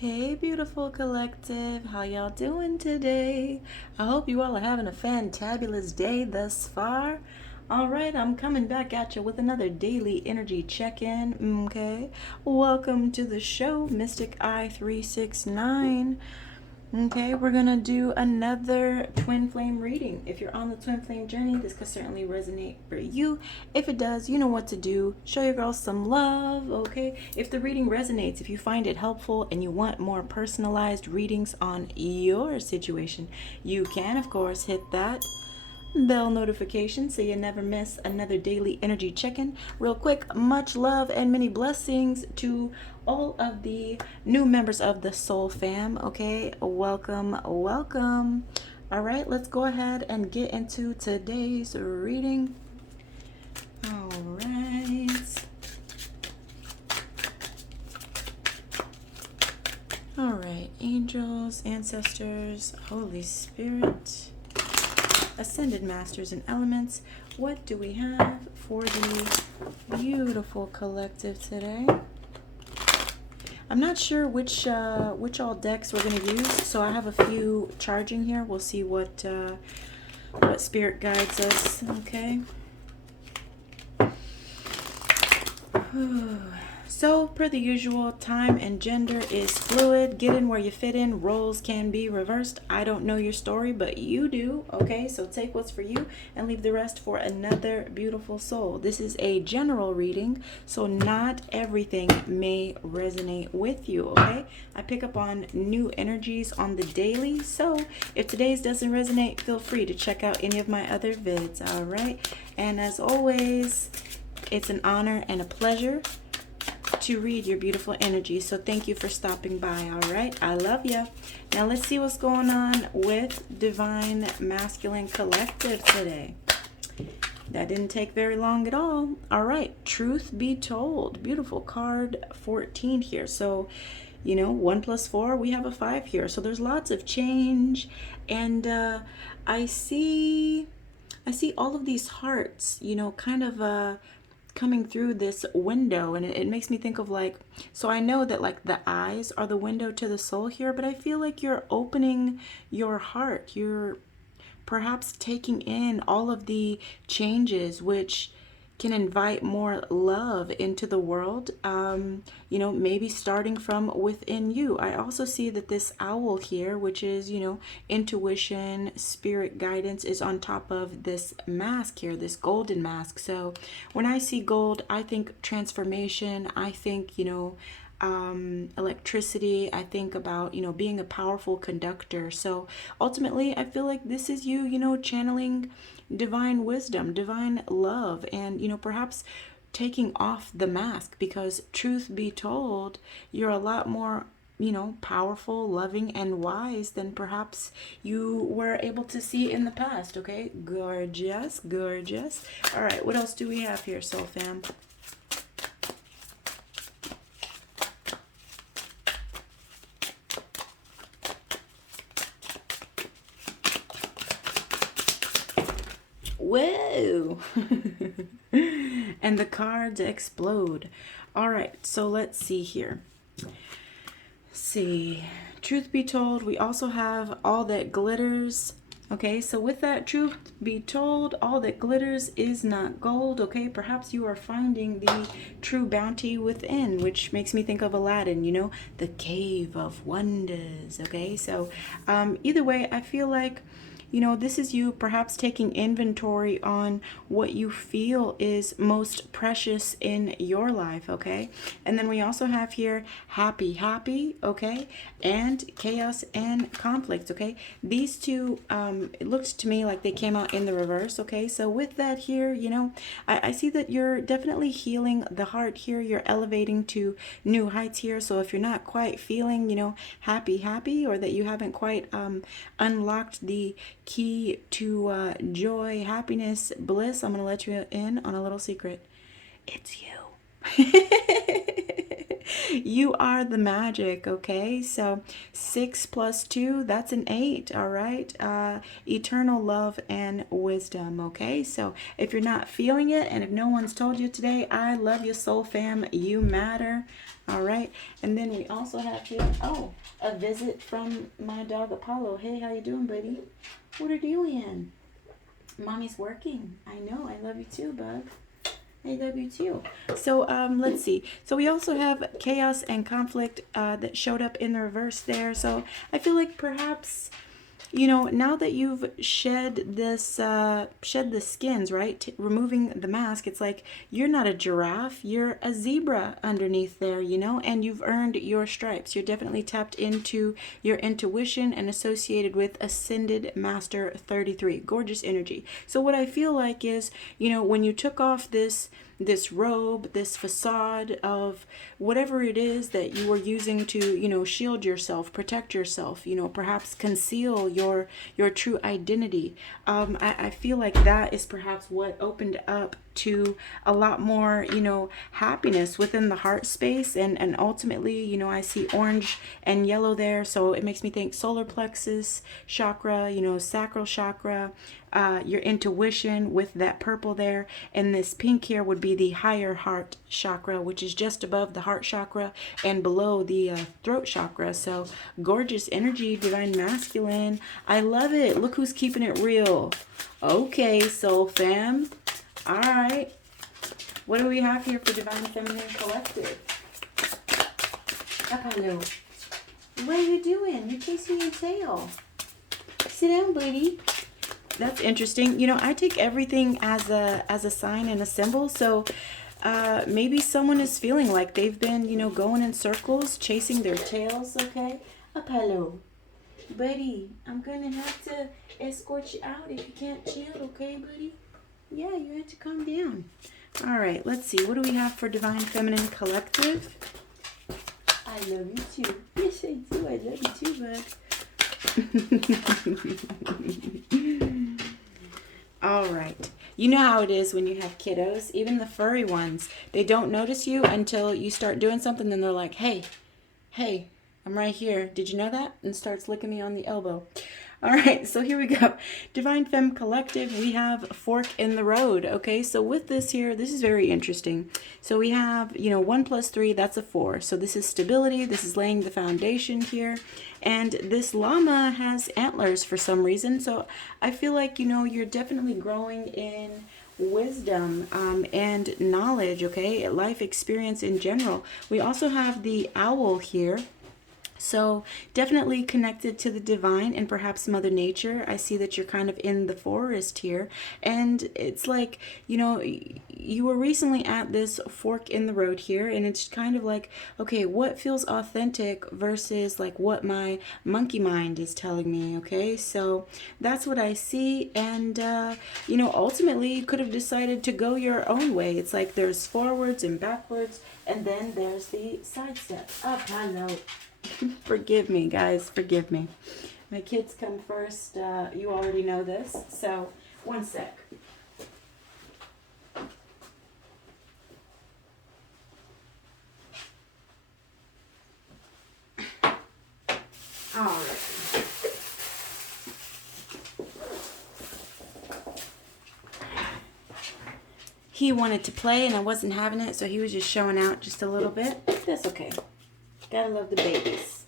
Hey, beautiful collective. How y'all doing today? I hope you all are having a fantabulous day thus far. All right, I'm coming back at you with another daily energy check-in. Okay, welcome to the show, MysticEye369. Okay, we're gonna do another twin flame reading. If you're on the twin flame journey, this could certainly resonate for you. If it does, you know what to do. Show your girl some love, okay? If the reading resonates, if you find it helpful and you want more personalized readings on your situation, you can, of course, hit that bell notification so you never miss another daily energy check-in. Real quick, much love and many blessings to all of the new members of the Soul Fam. Okay, welcome. All right, let's go ahead and get into today's reading. All right. All right, angels, ancestors, Holy Spirit, ascended masters and elements, what do we have for the beautiful collective today? I'm not sure which all decks we're going to use, so I have a few charging here. We'll see what spirit guides us. Okay. So, per the usual, time and gender is fluid. Get in where you fit in. Roles can be reversed. I don't know your story, but you do. Okay, so take what's for you and leave the rest for another beautiful soul. This is a general reading, so not everything may resonate with you. Okay, I pick up on new energies on the daily, so if today's doesn't resonate, feel free to check out any of my other vids. All right, and as always, it's an honor and a pleasure to read your beautiful energy. So thank you for stopping by. All right, I love you. Now let's see what's going on with Divine Masculine Collective today. That didn't take very long at all. All right, truth be told, beautiful card 14 here. So 1 plus 4, we have a 5 here. So there's lots of change, and I see all of these hearts, kind of coming through this window, and it makes me think of, like, so I know that, like, the eyes are the window to the soul here, but I feel like you're opening your heart. You're perhaps taking in all of the changes which can invite more love into the world, maybe starting from within you. I also see that this owl here, which is, intuition, spirit guidance, is on top of this mask here, this golden mask. So when I see gold, I think transformation. I think, electricity. I think about, being a powerful conductor. So ultimately, I feel like this is you, channeling divine wisdom, divine love, and, perhaps taking off the mask, because truth be told, you're a lot more, powerful, loving, and wise than perhaps you were able to see in the past. Okay, gorgeous. All right, what else do we have here, Soul Fam? Whoa! And the cards explode. All right, so let's see here. See, truth be told, we also have all that glitters. Okay, so with that, truth be told, all that glitters is not gold. Okay, perhaps you are finding the true bounty within, which makes me think of Aladdin, the cave of wonders. Okay, so either way, I feel like, this is you perhaps taking inventory on what you feel is most precious in your life, okay? And then we also have here happy, okay? And chaos and conflict, okay? These two, it looks to me like they came out in the reverse, okay? So with that here, I see that you're definitely healing the heart here. You're elevating to new heights here. So if you're not quite feeling, happy, or that you haven't quite unlocked the key to joy, happiness, bliss, I'm going to let you in on a little secret. It's you. You are the magic, okay? So 6 plus 2, that's an 8, all right? Eternal love and wisdom, okay? So if you're not feeling it, and if no one's told you today, I love you, soul fam, you matter, all right? And then we also have here, oh, a visit from my dog Apollo. Hey, how you doing, buddy? What are you doing? Mommy's working. I know, I love you too, bub. I love you too. So let's see. So we also have chaos and conflict that showed up in the reverse there. So I feel like perhaps, you know, now that you've shed this, shed the skins, right? Removing the mask, it's like you're not a giraffe, you're a zebra underneath there, you know, and you've earned your stripes. You're definitely tapped into your intuition and associated with Ascended Master 33. Gorgeous energy. So what I feel like is, you know, when you took off this robe, this facade of whatever it is that you were using to, you know, shield yourself, protect yourself, you know, perhaps conceal your true identity. I feel like that is perhaps what opened up to a lot more, you know, happiness within the heart space. And ultimately, you know, I see orange and yellow there. So it makes me think solar plexus chakra, you know, sacral chakra, your intuition with that purple there. And this pink here would be the higher heart chakra, which is just above the heart chakra and below the throat chakra. So gorgeous energy, divine masculine. I love it. Look who's keeping it real. Okay, soul fam. All right. What do we have here for divine feminine collective? Apollo. What are you doing? You're chasing your tail. Sit down, buddy. That's interesting. You know, I take everything as a sign and a symbol. So maybe someone is feeling like they've been, you know, going in circles, chasing their tails, okay? Apollo. Buddy, I'm going to have to escort you out if you can't chill, okay, buddy? Yeah, you have to calm down. All right, let's see. What do we have for divine feminine collective? I love you too. Yes, I do. I love you too, bud. All right. You know how it is when you have kiddos, even the furry ones. They don't notice you until you start doing something, then they're like, hey, I'm right here. Did you know that? And starts licking me on the elbow. All right, so here we go. Divine Femme Collective, we have fork in the road, okay? So with this here, this is very interesting. So we have, you know, 1 plus 3, that's a 4. So this is stability. This is laying the foundation here. And this llama has antlers for some reason. So I feel like, you know, you're definitely growing in wisdom and knowledge, okay? Life experience in general. We also have the owl here. So definitely connected to the divine and perhaps Mother Nature. I see that you're kind of in the forest here. And it's like, you know, you were recently at this fork in the road here. And it's kind of like, okay, what feels authentic versus like what my monkey mind is telling me, okay? So that's what I see. And, you know, ultimately you could have decided to go your own way. It's like there's forwards and backwards. And then there's the side step. Up, hello. Forgive me, guys. Forgive me. My kids come first. You already know this. So, one sec. All right. He wanted to play and I wasn't having it, so he was just showing out just a little bit. That's okay. Gotta love the babies.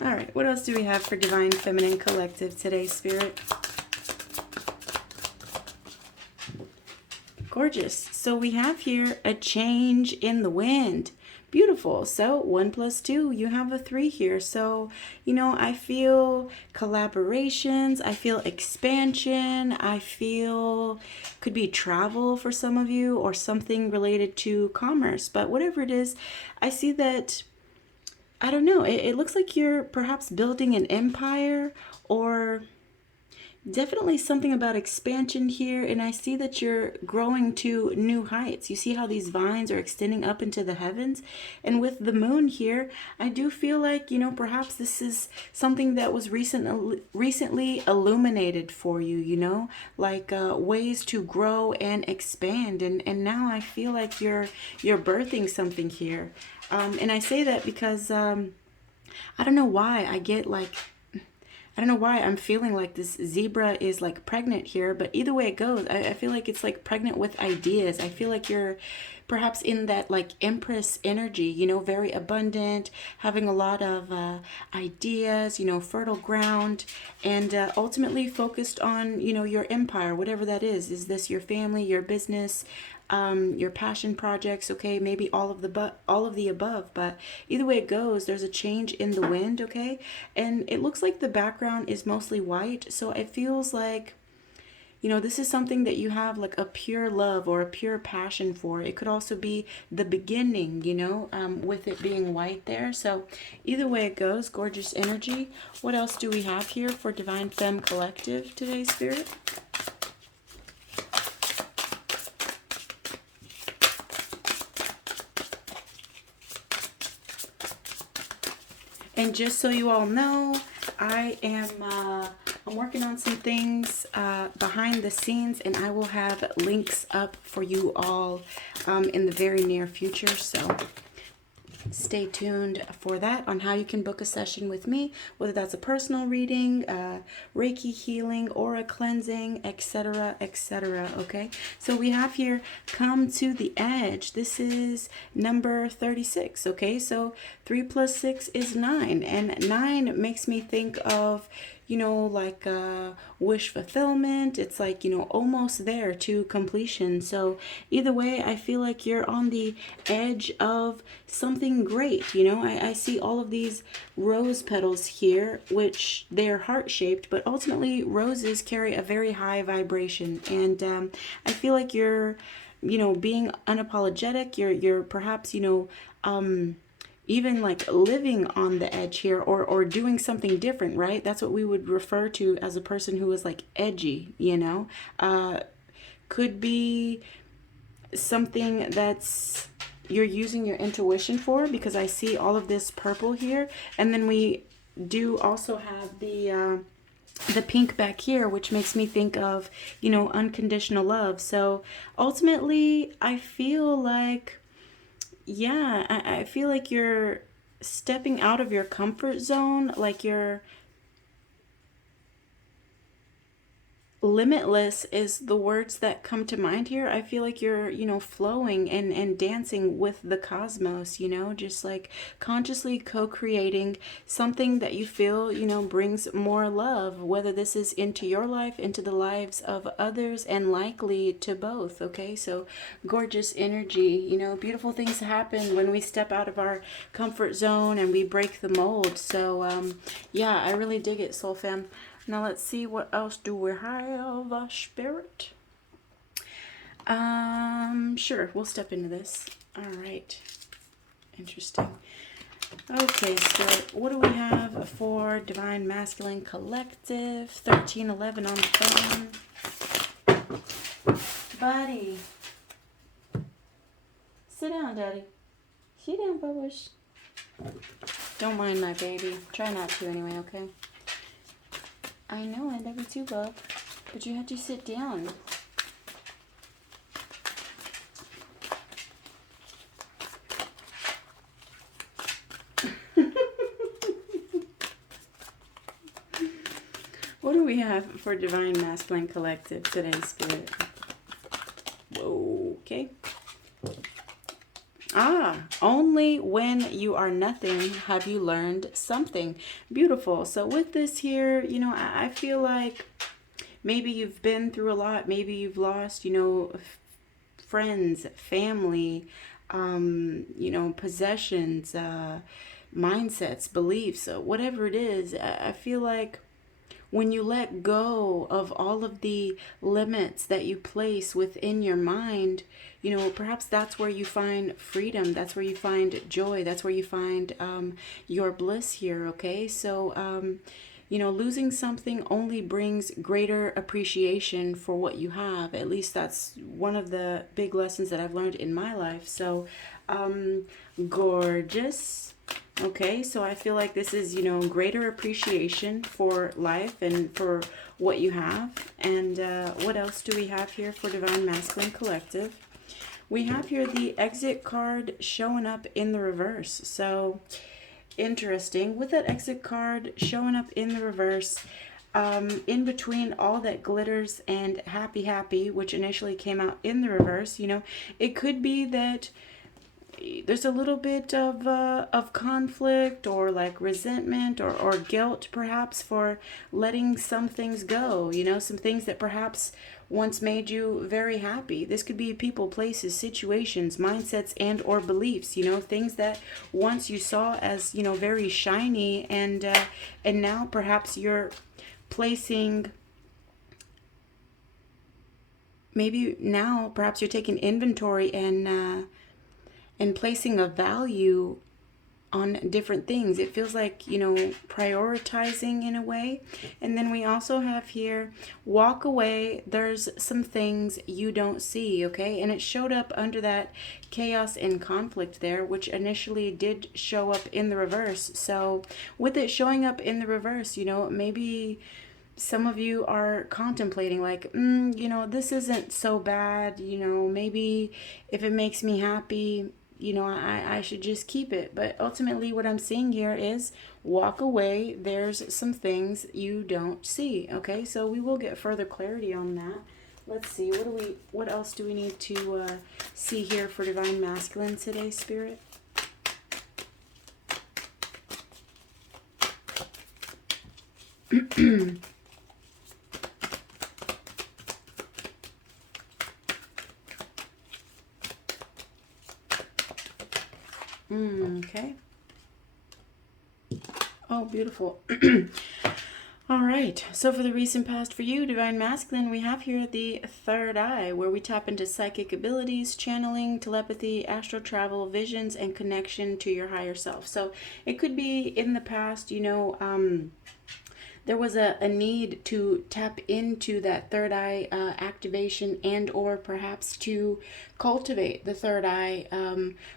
All right, what else do we have for Divine Feminine Collective today, Spirit? Gorgeous. So we have here a change in the wind. Beautiful. So 1 plus 2, you have a 3 here. So, you know, I feel collaborations, I feel expansion, I feel could be travel for some of you or something related to commerce. But whatever it is, I see that, I don't know, it looks like you're perhaps building an empire or definitely something about expansion here, and I see that you're growing to new heights. You see how these vines are extending up into the heavens, and with the moon here, I do feel like, you know, perhaps this is something that was recently illuminated for you, you know, like ways to grow and expand, and now I feel like you're birthing something here. And I say that because I don't know why I get like, I don't know why I'm feeling like this zebra is like pregnant here, but either way it goes, I feel like it's like pregnant with ideas. I feel like you're perhaps in that like empress energy, you know, very abundant, having a lot of ideas, you know, fertile ground, and ultimately focused on, you know, your empire, whatever that is. Is this your family, your business? Your passion projects, okay, maybe all of the above, but either way it goes, there's a change in the wind, okay, and it looks like the background is mostly white, so it feels like, you know, this is something that you have like a pure love or a pure passion for. It could also be the beginning, you know, with it being white there. So either way it goes, gorgeous energy. What else do we have here for Divine Femme Collective today, Spirit? And just so you all know, I'm working on some things behind the scenes, and I will have links up for you all in the very near future. So stay tuned for that, on how you can book a session with me, whether that's a personal reading, Reiki healing, aura cleansing, etc., etc. Okay, so we have here Come to the Edge. This is number 36. Okay, so 3 plus 6 is 9, and 9 makes me think of, you know, like wish fulfillment. It's like, you know, almost there to completion. So either way, I feel like you're on the edge of something great. You know, I see all of these rose petals here, which they're heart-shaped, but ultimately roses carry a very high vibration. And I feel like you're, you know, being unapologetic. You're perhaps, you know, even like living on the edge here, or doing something different, right? That's what we would refer to as a person who is like edgy, you know? Could be something that's you're using your intuition for, because I see all of this purple here. And then we do also have the pink back here, which makes me think of, you know, unconditional love. So ultimately, I feel like, yeah, I feel like you're stepping out of your comfort zone, like you're limitless is the words that come to mind here. I feel like you're, you know, flowing and dancing with the cosmos, you know, just like consciously co-creating something that you feel, you know, brings more love, whether this is into your life, into the lives of others, and likely to both. Okay, so gorgeous energy, you know, beautiful things happen when we step out of our comfort zone and we break the mold. So yeah, I really dig it, Soul Fam. Now let's see, what else do we have, Spirit? Sure, we'll step into this. All right, interesting. Okay, Spirit, what do we have for Divine Masculine Collective? 1311 on the phone. Buddy, sit down, Daddy. Sit down, Bubbles. Don't mind my baby. Try not to anyway, okay? I know, I love you too, bub. But you have to sit down. What do we have for Divine Masculine Collective today, Spirit? Okay. Only when you are nothing have you learned something. Beautiful. So with this here, you know, I feel like maybe you've been through a lot. Maybe you've lost, you know, friends, family, you know, possessions, mindsets, beliefs, whatever it is. I feel like when you let go of all of the limits that you place within your mind, you know, perhaps that's where you find freedom. That's where you find joy. That's where you find your bliss here, okay? So you know, losing something only brings greater appreciation for what you have. At least that's one of the big lessons that I've learned in my life. So, gorgeous. Okay, so I feel like this is, you know, greater appreciation for life and for what you have. And what else do we have here for Divine Masculine Collective? We have here the exit card showing up in the reverse. So, interesting. With that exit card showing up in the reverse, in between all that glitters and happy, happy, which initially came out in the reverse, you know, it could be that there's a little bit of conflict or like resentment or guilt perhaps for letting some things go, you know, some things that perhaps once made you very happy. This could be people, places, situations, mindsets, and or beliefs, you know, things that once you saw as, you know, very shiny, and now perhaps you're placing, maybe now perhaps you're taking inventory and placing a value on different things. It feels like, you know, prioritizing in a way. And then we also have here, walk away. There's some things you don't see, okay? And it showed up under that chaos and conflict there, which initially did show up in the reverse. So with it showing up in the reverse, you know, maybe some of you are contemplating like, you know, this isn't so bad, you know, maybe if it makes me happy, you know, I should just keep it. But ultimately what I'm seeing here is walk away. There's some things you don't see. Okay, so we will get further clarity on that. Let's see, what else do we need to see here for Divine Masculine today, Spirit? Okay. Oh, beautiful. All right. So for the recent past for you, Divine Masculine, we have here the third eye, where we tap into psychic abilities, channeling, telepathy, astral travel, visions, and connection to your higher self. So it could be in the past, you know, there was a need to tap into that third eye activation, and or perhaps to cultivate the third eye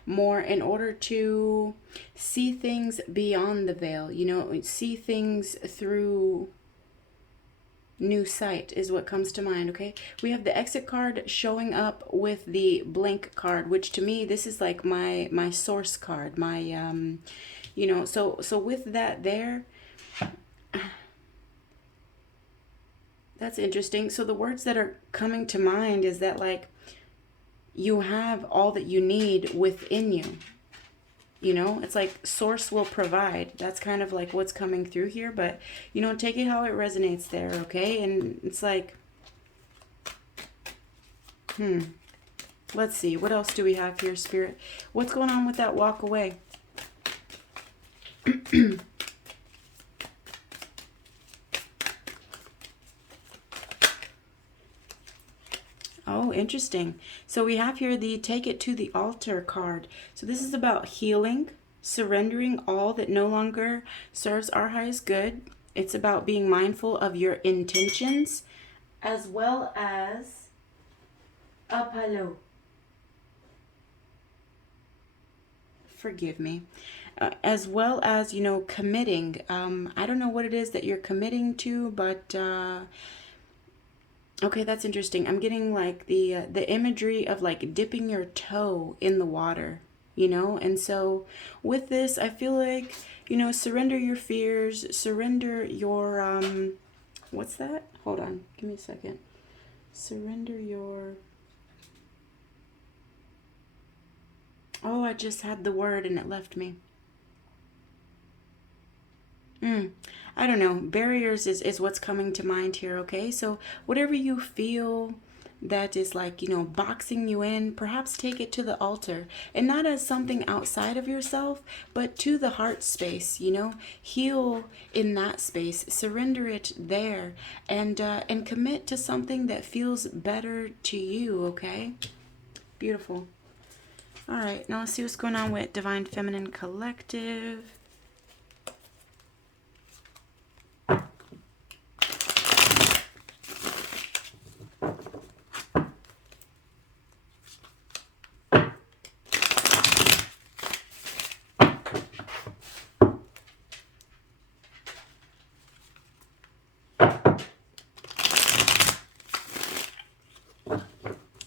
more in order to see things beyond the veil, you know, see things through new sight is what comes to mind. Okay, we have the exit card showing up with the blank card, which to me, this is like my source card, my you know, so with that there, that's interesting. So the words that are coming to mind is that, like, you have all that you need within you. You know, it's like source will provide. That's kind of like what's coming through here. But, you know, take it how it resonates there, okay? And it's like, let's see. What else do we have here, Spirit? What's going on with that walk away? Oh, interesting. So we have here the take it to the altar card. So this is about healing, surrendering all that no longer serves our highest good. It's about being mindful of your intentions, as well as apalo. Forgive me. As well as, you know, committing. I don't know what it is that you're committing to, but okay, that's interesting. I'm getting like the imagery of like dipping your toe in the water, you know? And so with this, I feel like, you know, surrender your fears, surrender your what's that? Hold on. Give me a second. Surrender your, oh, I just had the word and it left me. I don't know. Barriers is what's coming to mind here, okay? So whatever you feel that is like, you know, boxing you in, perhaps take it to the altar, and not as something outside of yourself, but to the heart space, you know, heal in that space, surrender it there, and commit to something that feels better to you, okay? Beautiful. All right, now let's see what's going on with Divine Feminine Collective.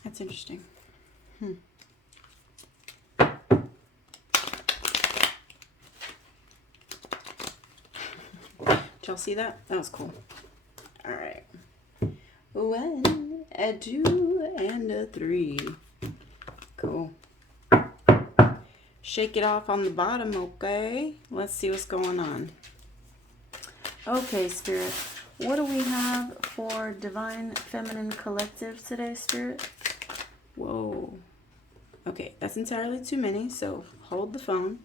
That's interesting. Did y'all see that? That was cool. All right. 1, a 2, and a 3. Cool. Shake it off on the bottom, okay? Let's see what's going on. Okay, Spirit. What do we have for Divine Feminine Collective today, Spirit? Whoa. Okay, that's entirely too many, so hold the phone.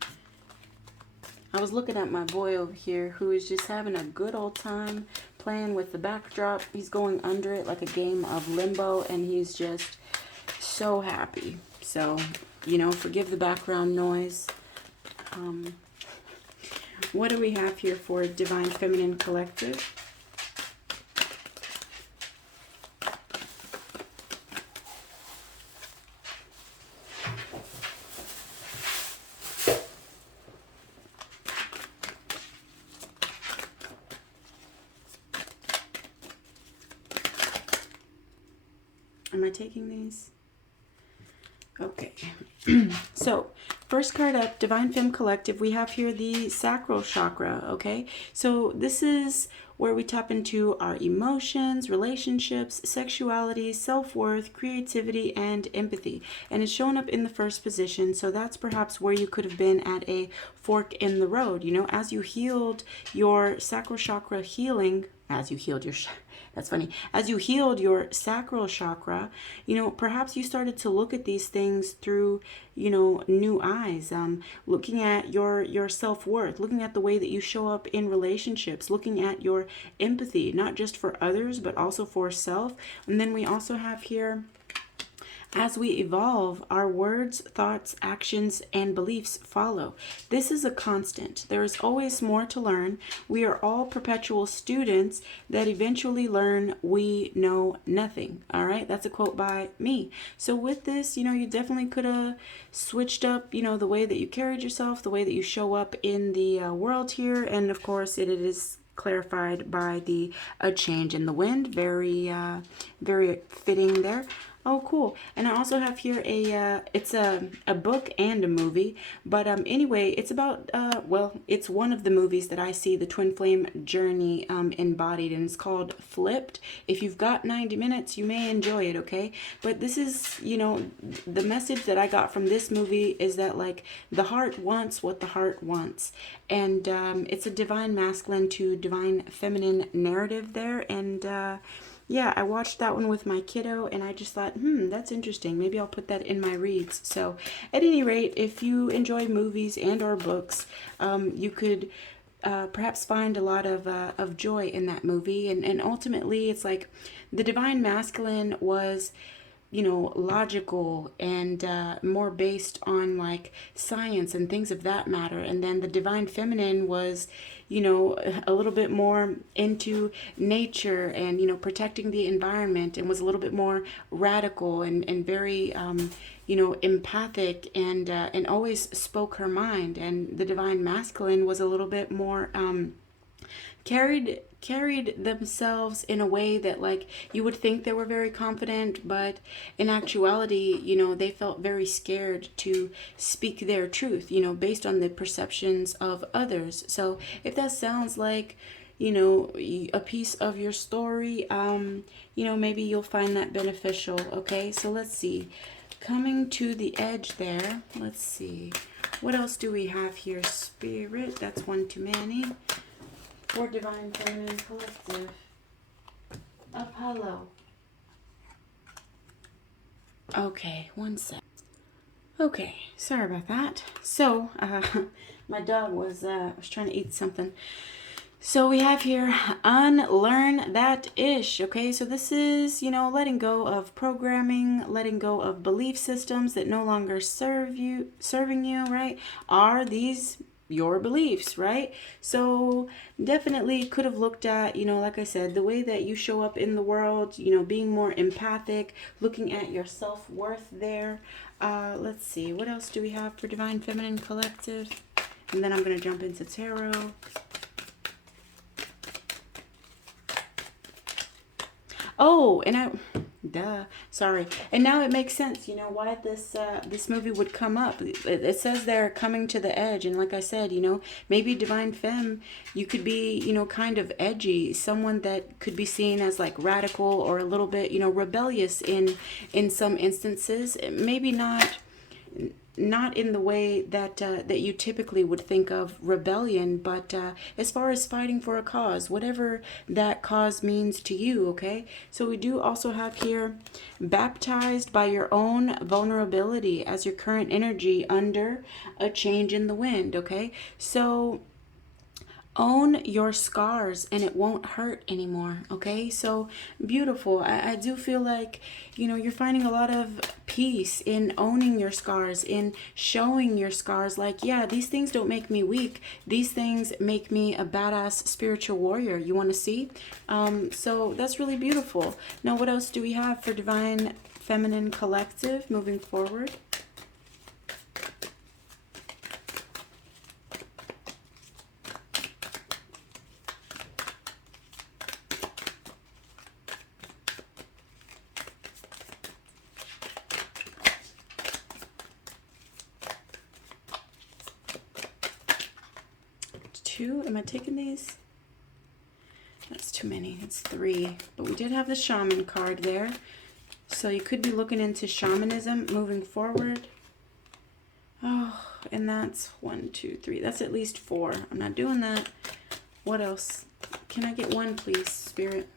I was looking at my boy over here who is just having a good old time playing with the backdrop. He's going under it like a game of limbo, and he's just so happy. So, you know, forgive the background noise. What do we have here for Divine Feminine Collective? Am I taking these? Okay. So, first card up, Divine Femme Collective, we have here the sacral chakra, okay? So, this is where we tap into our emotions, relationships, sexuality, self-worth, creativity, and empathy. And it's showing up in the first position, so that's perhaps where you could have been at a fork in the road, you know, as you healed your sacral chakra healing, as you healed your that's funny. As you healed your sacral chakra, you know, perhaps you started to look at these things through, you know, new eyes. Looking at your self-worth, looking at the way that you show up in relationships, looking at your empathy, not just for others, but also for self. And then we also have here, as we evolve, our words, thoughts, actions, and beliefs follow. This is a constant. There is always more to learn. We are all perpetual students that eventually learn we know nothing. All right, that's a quote by me. So with this, you know, you definitely could have switched up, you know, the way that you carried yourself, the way that you show up in the world here. And of course, it is clarified by the a change in the wind. Very, very fitting there. Oh, cool. And I also have here it's a book and a movie. But anyway, it's about, well, it's one of the movies that I see the twin flame journey embodied, and it's called Flipped. If you've got 90 minutes, you may enjoy it, okay? But this is, you know, the message that I got from this movie is that, like, the heart wants what the heart wants. And it's a divine masculine to divine feminine narrative there. And yeah, I watched that one with my kiddo, and I just thought, that's interesting. Maybe I'll put that in my reads. So at any rate, if you enjoy movies and or books, you could perhaps find a lot of joy in that movie. And ultimately, it's like the divine masculine was, you know, logical and more based on like science and things of that matter. And then the divine feminine was, you know, a little bit more into nature and, you know, protecting the environment, and was a little bit more radical and very, you know, empathic and always spoke her mind. And the divine masculine was a little bit more carried themselves in a way that, like, you would think they were very confident, but in actuality, you know, they felt very scared to speak their truth, you know, based on the perceptions of others. So if that sounds like, you know, a piece of your story, you know, maybe you'll find that beneficial. Okay, so let's see, coming to the edge there, let's see, what else do we have here, Spirit? That's one too many. For Divine Feminine Collective, Apollo. Okay, one sec. Okay, sorry about that. So, my dog was trying to eat something. So we have here, unlearn that ish. Okay, so this is, you know, letting go of programming, letting go of belief systems that no longer serving you, right? Are these your beliefs, right? So definitely could have looked at, you know, like I said, the way that you show up in the world, you know, being more empathic, looking at your self-worth there. Let's see, what else do we have for Divine Feminine Collective? And then I'm going to jump into tarot. Oh, and Duh. Sorry. And now it makes sense, you know, why this movie would come up. It says they're coming to the edge, and like I said, you know, maybe Divine Femme, you could be, you know, kind of edgy, someone that could be seen as like radical or a little bit, you know, rebellious in some instances. Maybe not in the way that that you typically would think of rebellion, but as far as fighting for a cause, whatever that cause means to you, okay? So we do also have here, baptized by your own vulnerability as your current energy under a change in the wind, okay? So own your scars and it won't hurt anymore, okay? So beautiful. I do feel like, you know, you're finding a lot of peace in owning your scars, in showing your scars, like, yeah, these things don't make me weak, these things make me a badass spiritual warrior. You want to see? So that's really beautiful. Now what else do we have for Divine Feminine Collective moving forward? Two. Am I taking these? That's too many. It's three. But we did have the shaman card there. So you could be looking into shamanism moving forward. Oh, and that's 1, 2, 3. That's at least 4. I'm not doing that. What else? Can I get one, please, Spirit?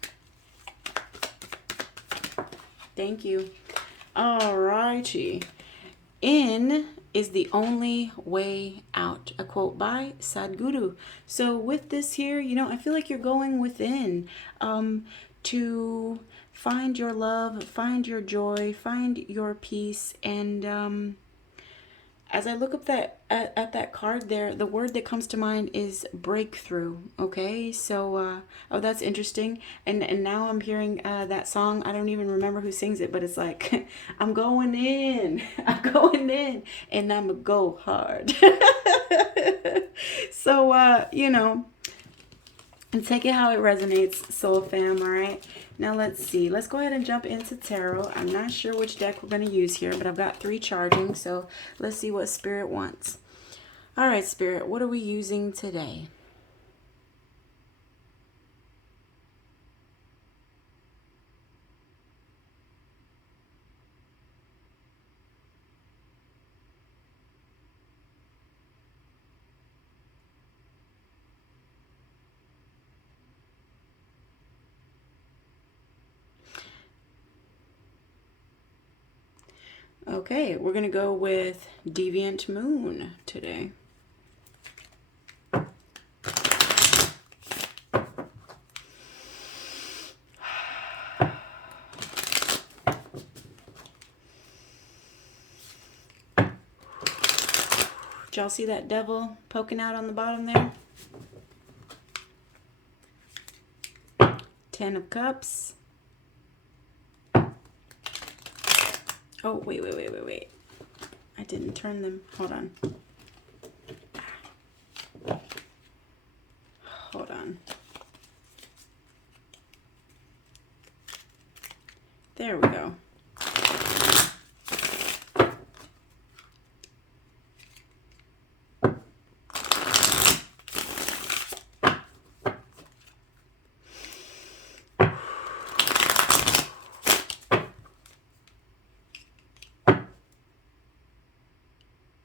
Thank you. Alrighty. In is the only way out. A quote by Sadhguru. So with this here, you know, I feel like you're going within to find your love, find your joy, find your peace. And as I look up at that card there, the word that comes to mind is breakthrough. Okay, so oh, that's interesting. And now I'm hearing that song. I don't even remember who sings it, but it's like, I'm going in, I'm going in, and I'm gonna go hard. So you know, and take it how it resonates, soul fam. All right, now let's see. Let's go ahead and jump into tarot. I'm not sure which deck we're going to use here, but I've got 3 charging, so let's see what Spirit wants. All right, Spirit, what are we using today? Okay, we're going to go with Deviant Moon today. Did y'all see that devil poking out on the bottom there? 10 of Cups. Oh, wait. I didn't turn them. Hold on. Hold on. There we go.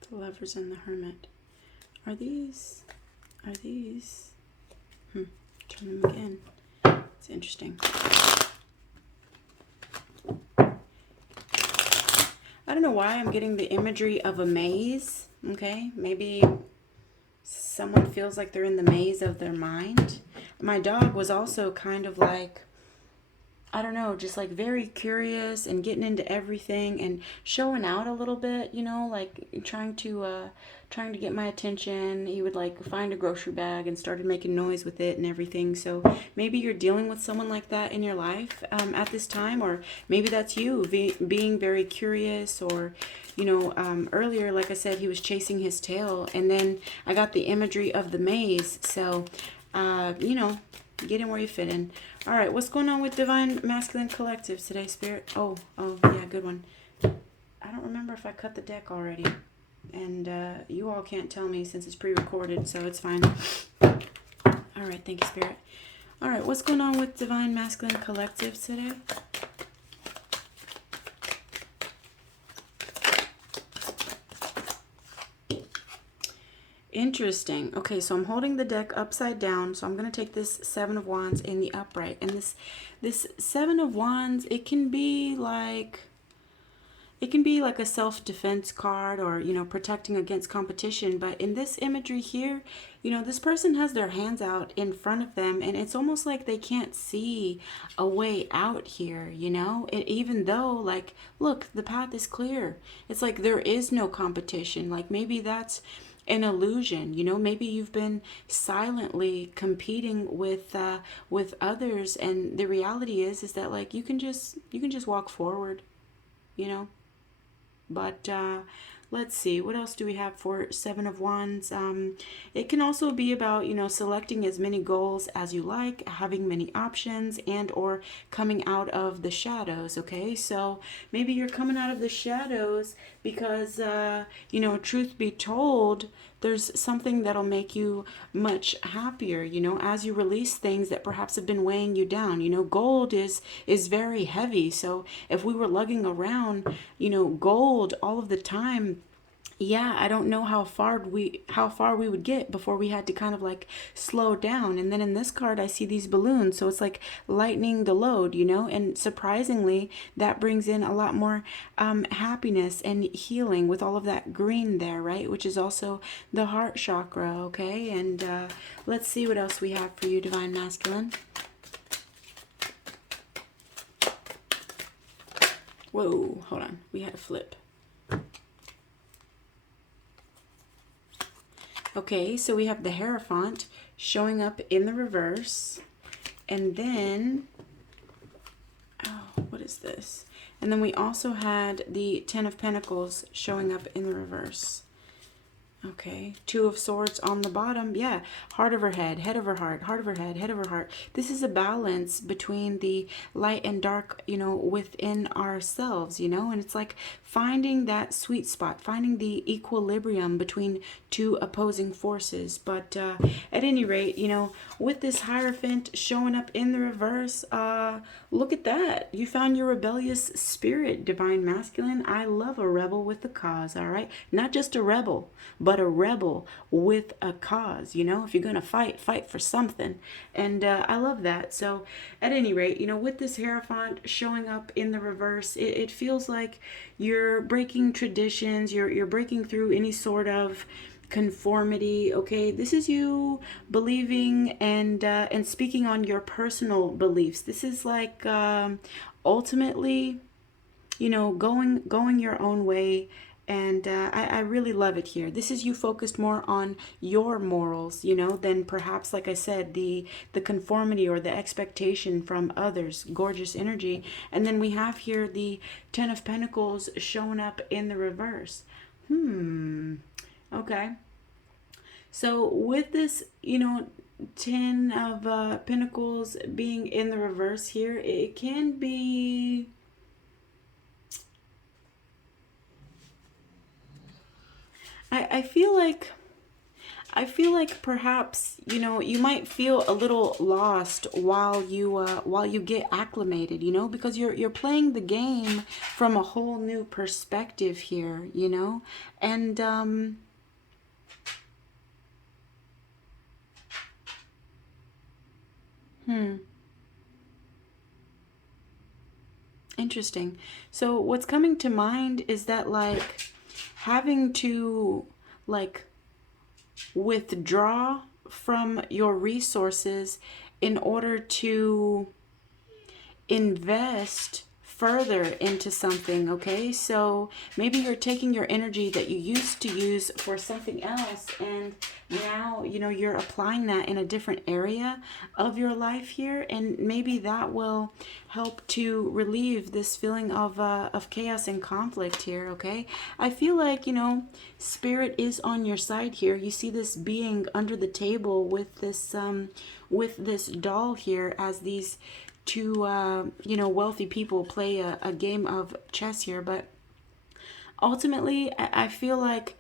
The Lovers and the Hermit. Are these? Turn them again. It's interesting. I don't know why I'm getting the imagery of a maze. Okay, maybe someone feels like they're in the maze of their mind. My dog was also kind of like, I don't know, just like very curious and getting into everything and showing out a little bit, you know, like trying to get my attention. He would like find a grocery bag and started making noise with it and everything. So maybe you're dealing with someone like that in your life at this time, or maybe that's you being very curious, or you know, earlier, like I said, he was chasing his tail, and then I got the imagery of the maze. So you know, Get in where you fit in. All right, what's going on with Divine Masculine Collective today, Spirit? Oh, yeah, good one. I don't remember if I cut the deck already. And you all can't tell me since it's pre-recorded, so it's fine. All right, thank you, Spirit. All right, what's going on with Divine Masculine Collective today? Interesting. Okay, so I'm holding the deck upside down. So I'm going to take this Seven of Wands in the upright. And this Seven of Wands, it can be like a self-defense card, or, you know, protecting against competition. But in this imagery here, you know, this person has their hands out in front of them, and it's almost like they can't see a way out here, you know? And even though, like, look, the path is clear. It's like there is no competition. Like, maybe that's an illusion, you know. Maybe you've been silently competing with others, and the reality is that, like, you can just walk forward, you know. But let's see, what else do we have for Seven of Wands? It can also be about, you know, selecting as many goals as you like, having many options, and or coming out of the shadows. Okay, so maybe you're coming out of the shadows because you know, truth be told, there's something that'll make you much happier, you know, as you release things that perhaps have been weighing you down. You know, gold is very heavy. So if we were lugging around, you know, gold all of the time, yeah, I don't know how far we would get before we had to kind of like slow down. And then in this card, I see these balloons, so it's like lightening the load, you know. And surprisingly, that brings in a lot more happiness and healing with all of that green there, right? Which is also the heart chakra. Okay, and let's see what else we have for you, Divine Masculine. Whoa, hold on, we had a flip. Okay, so we have the Hierophant showing up in the reverse. And then, oh, what is this? And then we also had the Ten of Pentacles showing up in the reverse. Okay, Two of Swords on the bottom. Yeah, heart of her head of her heart, heart of her head of her heart. This is a balance between the light and dark, you know, within ourselves, you know. And it's like finding that sweet spot, finding the equilibrium between two opposing forces. But at any rate, you know, with this Hierophant showing up in the reverse, look at that. You found your rebellious spirit, Divine Masculine. I love a rebel with a cause, all right? Not just a rebel, but a rebel with a cause. You know, if you're going to fight for something. And I love that. So at any rate, you know, with this Hierophant showing up in the reverse, it feels like you're breaking traditions, you're breaking through any sort of conformity. Okay, this is you believing and speaking on your personal beliefs. This is like ultimately, you know, going your own way. And I really love it here. This is you focused more on your morals, you know, than perhaps, like I said, the conformity or the expectation from others. Gorgeous energy. And then we have here the Ten of Pentacles showing up in the reverse. Okay. So with this, you know, Ten of Pentacles being in the reverse here, it can be... I feel like perhaps, you know, you might feel a little lost while you get acclimated, you know, because you're playing the game from a whole new perspective here, you know. And interesting. So what's coming to mind is that, like, having to, like, withdraw from your resources in order to invest further into something, okay? So maybe you're taking your energy that you used to use for something else, and now, you know, you're applying that in a different area of your life here, and maybe that will help to relieve this feeling of chaos and conflict here, okay? I feel like, you know, spirit is on your side here. You see this being under the table with this doll here, as these two you know, wealthy people play a game of chess here. But ultimately, I feel like,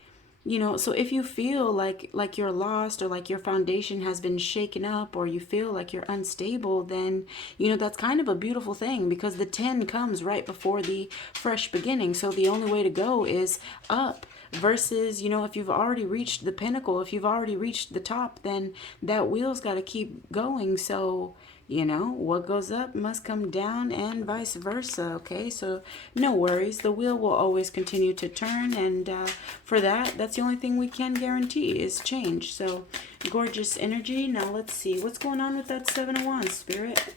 you know, so if you feel like you're lost, or like your foundation has been shaken up, or you feel like you're unstable, then, you know, that's kind of a beautiful thing, because the 10 comes right before the fresh beginning. So the only way to go is up. Versus, you know, if you've already reached the pinnacle, if you've already reached the top, then that wheel's got to keep going. So, you know, what goes up must come down, and vice versa, okay? So no worries, the wheel will always continue to turn, and for that's the only thing we can guarantee is change. So gorgeous energy. Now let's see what's going on with that 7 of Wands, Spirit.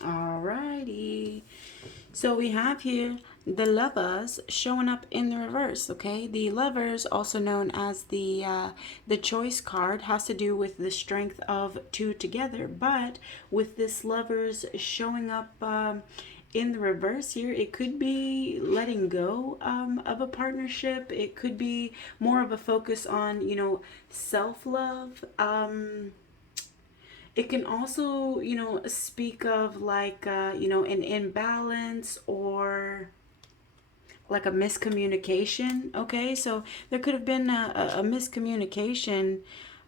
Alrighty. So we have here the Lovers showing up in the reverse, okay? The Lovers, also known as the Choice card, has to do with the strength of two together. But with this Lovers showing up in the reverse here, it could be letting go of a partnership. It could be more of a focus on, you know, self-love. It can also, you know, speak of like, you know, an imbalance, or like a miscommunication, okay? So there could have been a miscommunication,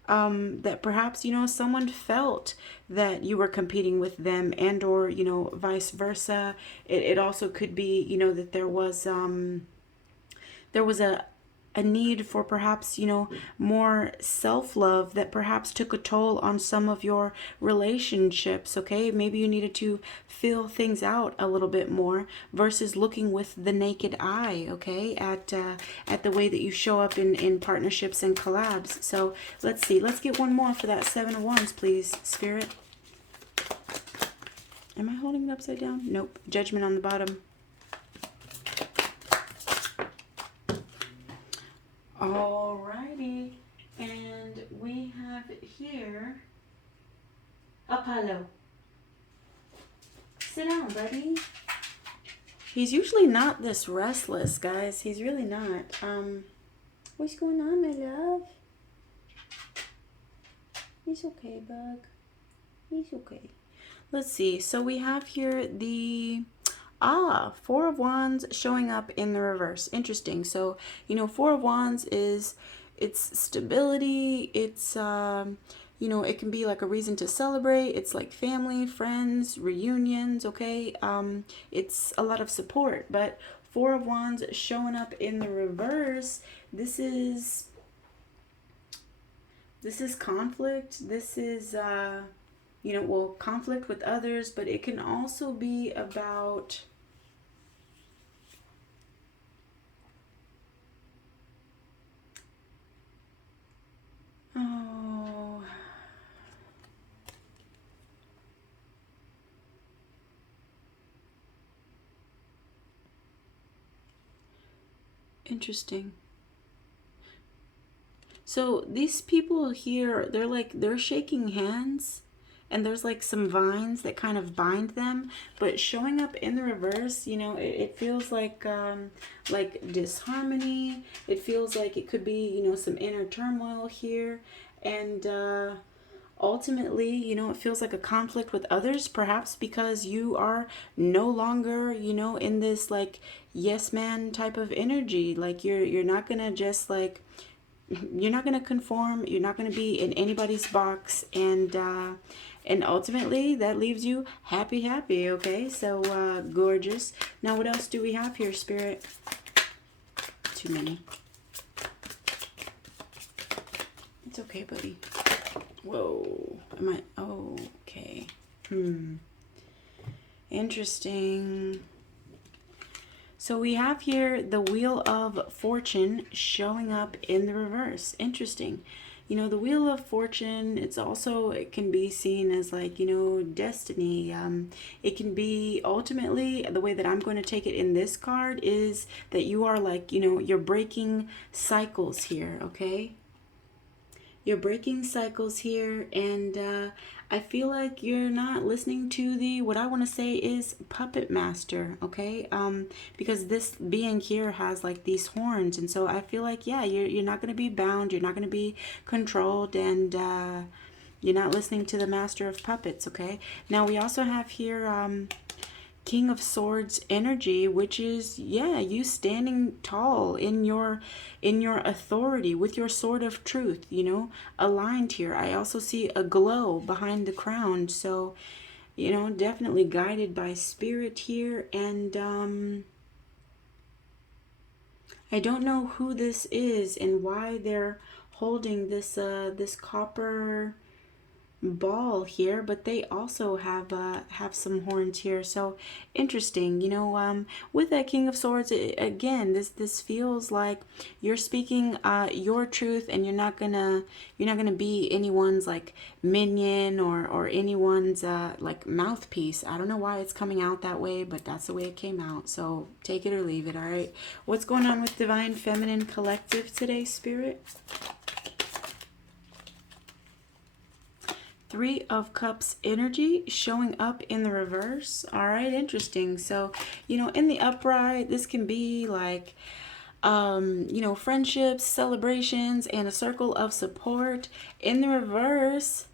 that perhaps, you know, someone felt that you were competing with them, and or, you know, vice versa. It also could be, you know, that there was a need for perhaps, you know, more self-love that perhaps took a toll on some of your relationships, okay? Maybe you needed to feel things out a little bit more, versus looking with the naked eye, okay, at the way that you show up in partnerships and collabs. So let's see, let's get one more for that 7 of Wands, please, Spirit. Am I holding it upside down? Nope. Judgment on the bottom. Alrighty, and we have here Apollo. Sit down, buddy. He's usually not this restless, guys. He's really not. What's going on, my love? He's okay, bug. He's okay. Let's see. So we have here the 4 of Wands showing up in the reverse. Interesting. So, you know, 4 of Wands is, it's stability. It's, you know, it can be like a reason to celebrate. It's like family, friends, reunions, okay? It's a lot of support. But 4 of Wands showing up in the reverse, this is conflict. This is, you know, well, conflict with others, but it can also be about, oh, interesting. So these people here, they're shaking hands, and there's like some vines that kind of bind them, but showing up in the reverse, you know, it feels like disharmony. It feels like it could be, you know, some inner turmoil here, and ultimately, you know, it feels like a conflict with others, perhaps because you are no longer, you know, in this like yes man type of energy. Like you're not gonna just like, you're not going to conform. You're not going to be in anybody's box. And And ultimately, that leaves you happy, happy, okay? So, gorgeous. Now, what else do we have here, Spirit? Too many. It's okay, buddy. Whoa. Am I... Oh, okay. Interesting. So we have here the Wheel of Fortune showing up in the reverse. Interesting. You know, the Wheel of Fortune, it's also, it can be seen as like, you know, destiny. It can be ultimately, the way that I'm going to take it in this card is that you are like, you know, you're breaking cycles here, okay? You're breaking cycles here, and I feel like you're not listening to the, what I want to say is puppet master, okay? Because this being here has like these horns, and so I feel like, yeah, you're not going to be bound, you're not going to be controlled, and you're not listening to the master of puppets, okay? Now we also have here King of Swords energy, which is, yeah, you standing tall in your authority with your sword of truth, you know, aligned here. I also see a glow behind the crown, so, you know, definitely guided by spirit here. And I don't know who this is and why they're holding this this copper ball here, but they also have some horns here. So interesting, you know. With that King of Swords, again, this feels like you're speaking your truth, and you're not gonna be anyone's like minion, or anyone's like mouthpiece. I don't know why it's coming out that way, but that's the way it came out, so take it or leave it. All right, what's going on with Divine Feminine Collective today, Spirit? Three of Cups energy showing up in the reverse. All right, interesting. So, you know, in the upright, this can be like, you know, friendships, celebrations, and a circle of support. In the reverse,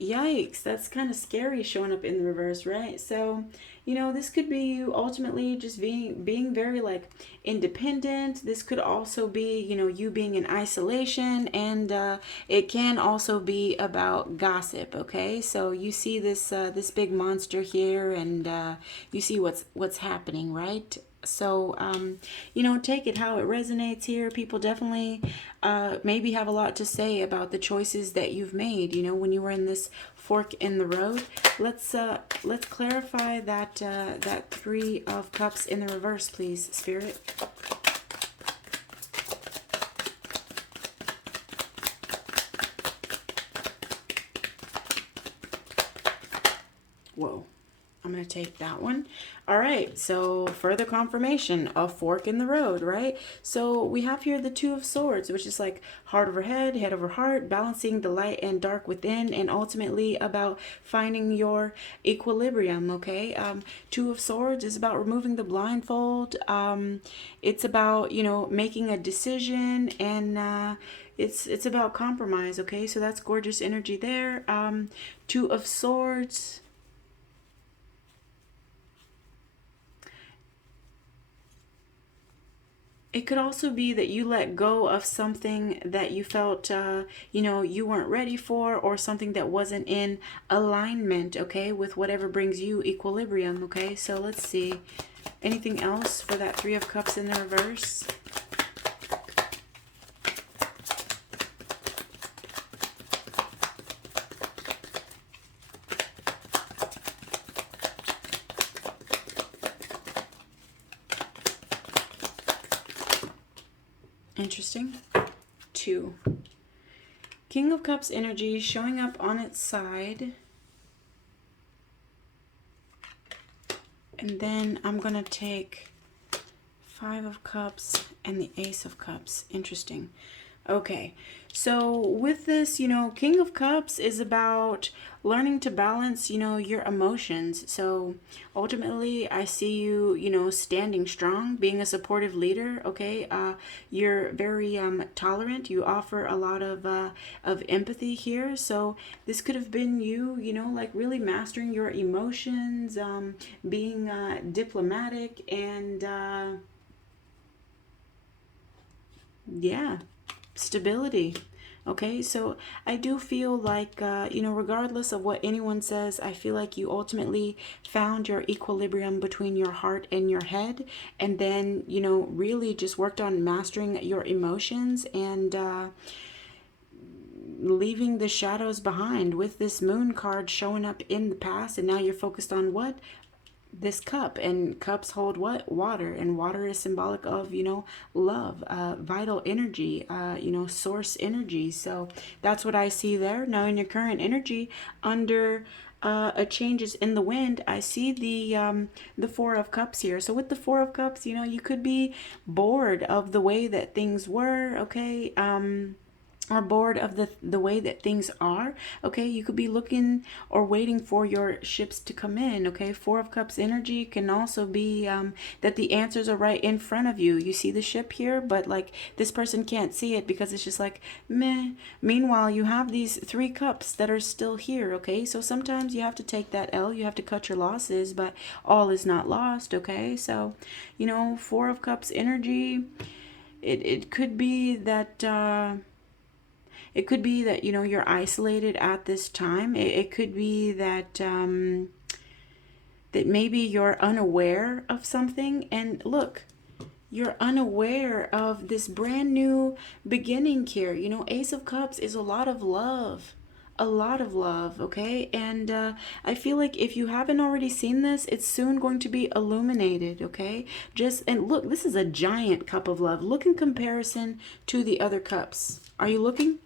yikes, that's kind of scary showing up in the reverse, right? So, you know, this could be you ultimately just being very like independent. This could also be, you know, you being in isolation, and it can also be about gossip, okay? So you see this this big monster here, and you see what's happening, right? So, you know, take it how it resonates here. People definitely maybe have a lot to say about the choices that you've made, you know, when you were in this fork in the road. Let's clarify that that Three of Cups in the reverse, please, Spirit. Whoa. I'm going to take that one. All right, so further confirmation of fork in the road, right? So we have here the Two of Swords, which is like heart over head, head over heart, balancing the light and dark within, and ultimately about finding your equilibrium, okay? Two of Swords is about removing the blindfold. It's about, you know, making a decision, and it's about compromise, okay? So that's gorgeous energy there. Two of Swords. It could also be that you let go of something that you felt, you know, you weren't ready for, or something that wasn't in alignment, okay, with whatever brings you equilibrium, okay? So let's see. Anything else for that Three of Cups in the reverse? Interesting. Two. King of Cups energy showing up on its side. And then I'm going to take Five of Cups and the Ace of Cups. Interesting. Okay, so with this, you know, King of Cups is about learning to balance, you know, your emotions. So ultimately, I see you, you know, standing strong, being a supportive leader, okay? You're very tolerant. You offer a lot of empathy here. So this could have been you, you know, like really mastering your emotions, being diplomatic, and yeah. Stability. Okay, so I do feel like, you know, regardless of what anyone says, I feel like you ultimately found your equilibrium between your heart and your head, and then, you know, really just worked on mastering your emotions and leaving the shadows behind with this moon card showing up in the past. And now you're focused on what? This cup, and cups hold what? Water, and water is symbolic of, you know, love, vital energy, you know, source energy. So that's what I see there. Now in your current energy, under a changes in the wind, I see the Four of Cups here. So with the Four of Cups, you know, you could be bored of the way that things were, okay, are bored of the way that things are. Okay, you could be looking or waiting for your ships to come in. Okay, Four of Cups energy can also be that the answers are right in front of you. You see the ship here, but like this person can't see it because it's just like meh. Meanwhile, you have these Three Cups that are still here. Okay, so sometimes you have to take that L, you have to cut your losses, but all is not lost. Okay, so you know, Four of Cups energy, it could be that it could be that, you know, you're isolated at this time. It could be that that maybe you're unaware of something. And look, you're unaware of this brand new beginning here. You know, Ace of Cups is a lot of love. A lot of love, okay? And I feel like if you haven't already seen this, it's soon going to be illuminated, okay? Just, and look, this is a giant cup of love. Look in comparison to the other cups. Are you looking?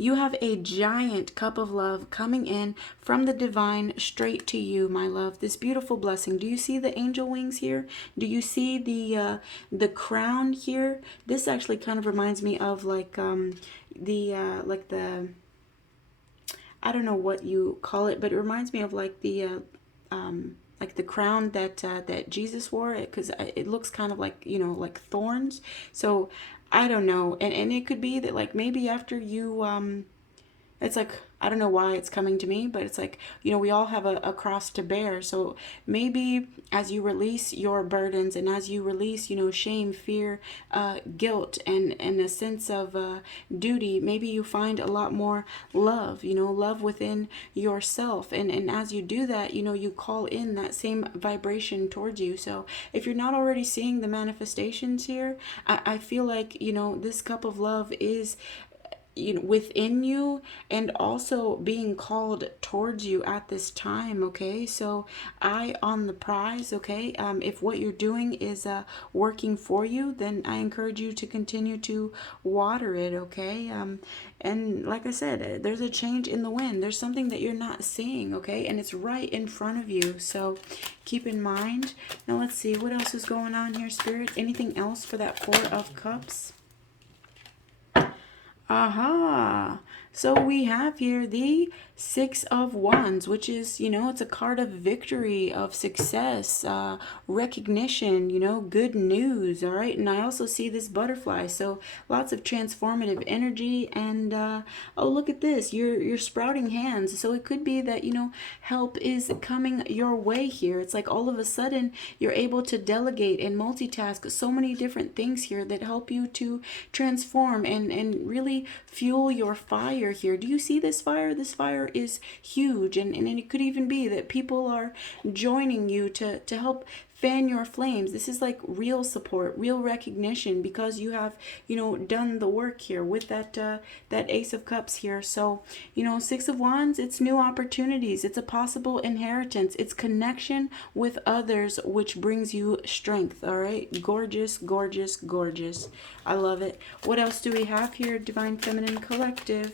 You have a giant cup of love coming in from the divine straight to you, my love. This beautiful blessing. Do you see the angel wings here? Do you see the crown here? This actually kind of reminds me of like the I don't know what you call it, but it reminds me of like the crown that that Jesus wore, because it looks kind of like, you know, like thorns. So I don't know, and it could be that like maybe after you it's like, I don't know why it's coming to me, but it's like, you know, we all have a cross to bear. So maybe as you release your burdens and as you release, you know, shame, fear, guilt, and a sense of duty, maybe you find a lot more love, you know, love within yourself. And as you do that, you know, you call in that same vibration towards you. So if you're not already seeing the manifestations here, I feel like, you know, this cup of love is, you know, within you and also being called towards you at this time. Okay, so eye on the prize. Okay, if what you're doing is working for you, then I encourage you to continue to water it. Okay, and like I said, there's a change in the wind. There's something that you're not seeing. Okay, and it's right in front of you, so keep in mind. Now let's see what else is going on here, Spirit. Anything else for that Four of Cups? Aha. So we have here the Six of Wands, which is, you know, it's a card of victory, of success, recognition, you know, good news. All right. And I also see this butterfly. So lots of transformative energy. And oh, look at this. You're sprouting hands. So it could be that, you know, help is coming your way here. It's like all of a sudden you're able to delegate and multitask so many different things here that help you to transform and really fuel your fire here. Do you see this fire? This fire is huge, and it could even be that people are joining you to help fan your flames. This is like real support, real recognition, because you have, you know, done the work here with that that Ace of Cups here. So, you know, Six of Wands, it's new opportunities, it's a possible inheritance, it's connection with others, which brings you strength. All right, gorgeous, gorgeous, gorgeous. I love it. What else do we have here, Divine Feminine Collective?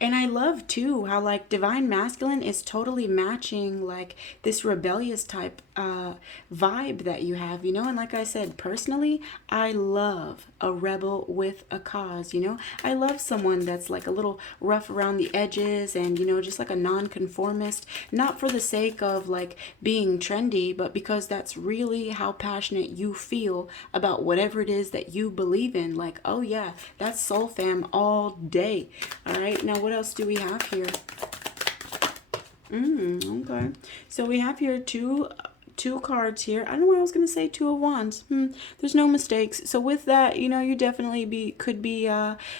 And I love too how like Divine Masculine is totally matching like this rebellious type vibe that you have, you know. And like I said, personally, I love a rebel with a cause, you know. I love someone that's like a little rough around the edges and, you know, just like a nonconformist, not for the sake of like being trendy, but because that's really how passionate you feel about whatever it is that you believe in. Like, oh yeah, that's soul fam all day. All right, now what else do we have here? Okay, so we have here two 2 cards here. I don't know why I was going to say 2 of Wands. There's no mistakes. So with that, you know, you definitely could be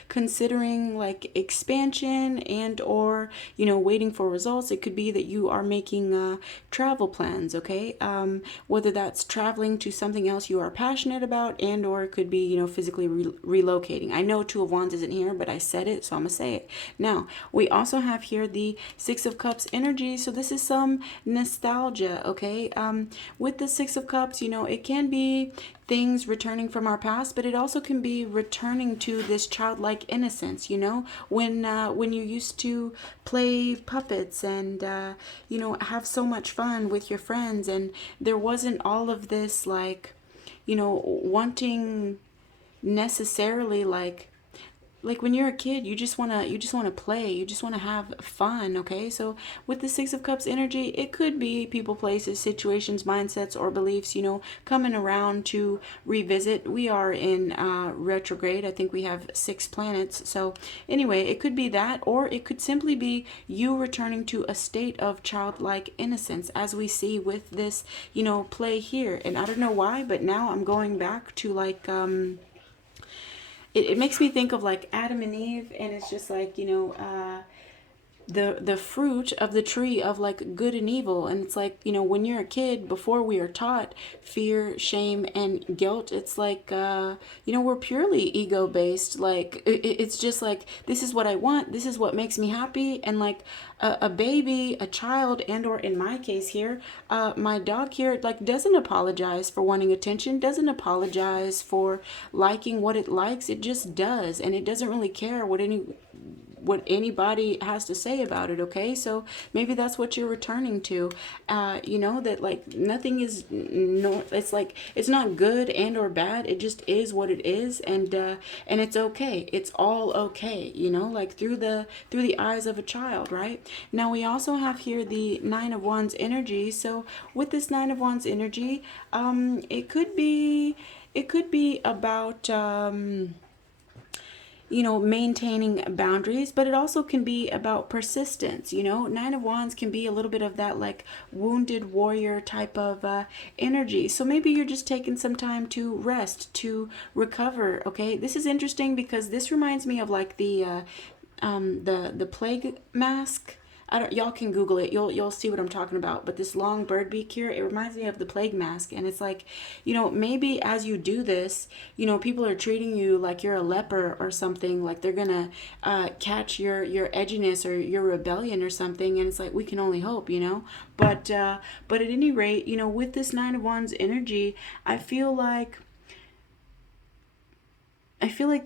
considering like expansion and or, you know, waiting for results. It could be that you are making travel plans, okay? Whether that's traveling to something else you are passionate about, and or it could be, you know, physically relocating. I know 2 of Wands isn't here, but I said it, so I'm going to say it. Now, we also have here the 6 of Cups energy. So this is some nostalgia, okay? With the 6 of Cups, you know, it can be things returning from our past, but it also can be returning to this childlike innocence, you know, when you used to play puppets and you know, have so much fun with your friends, and there wasn't all of this like, you know, wanting necessarily like when you're a kid, you just want to play, you just want to have fun, okay? So with the 6 of Cups energy, it could be people, places, situations, mindsets, or beliefs, you know, coming around to revisit. We are in retrograde. I think we have 6 planets. So anyway, it could be that, or it could simply be you returning to a state of childlike innocence, as we see with this, you know, play here. And I don't know why, but now I'm going back to like it makes me think of like Adam and Eve, and it's just like, you know, the fruit of the tree of like good and evil. And it's like, you know, when you're a kid, before we are taught fear, shame, and guilt, it's like you know, we're purely ego based. Like it's just like, this is what I want, this is what makes me happy. And like a baby, a child, and or in my case here, my dog here, like doesn't apologize for wanting attention, doesn't apologize for liking what it likes. It just does, and it doesn't really care what anybody has to say about it, okay? So maybe that's what you're returning to, you know, that like nothing is, no, it's like, it's not good and or bad, it just is what it is. And it's okay, it's all okay, you know, like through the eyes of a child, right? Now we also have here the 9 of Wands energy. So with this 9 of Wands energy, it could be about you know, maintaining boundaries, but it also can be about persistence. You know, 9 of Wands can be a little bit of that like wounded warrior type of energy. So maybe you're just taking some time to rest, to recover, okay? This is interesting because this reminds me of like the plague mask. I don't, y'all can Google it. You'll see what I'm talking about. But this long bird beak here, it reminds me of the plague mask. And it's like, you know, maybe as you do this, you know, people are treating you like you're a leper or something. Like they're gonna catch your edginess or your rebellion or something. And it's like, we can only hope, you know. But at any rate, you know, with this 9 of Wands energy, I feel like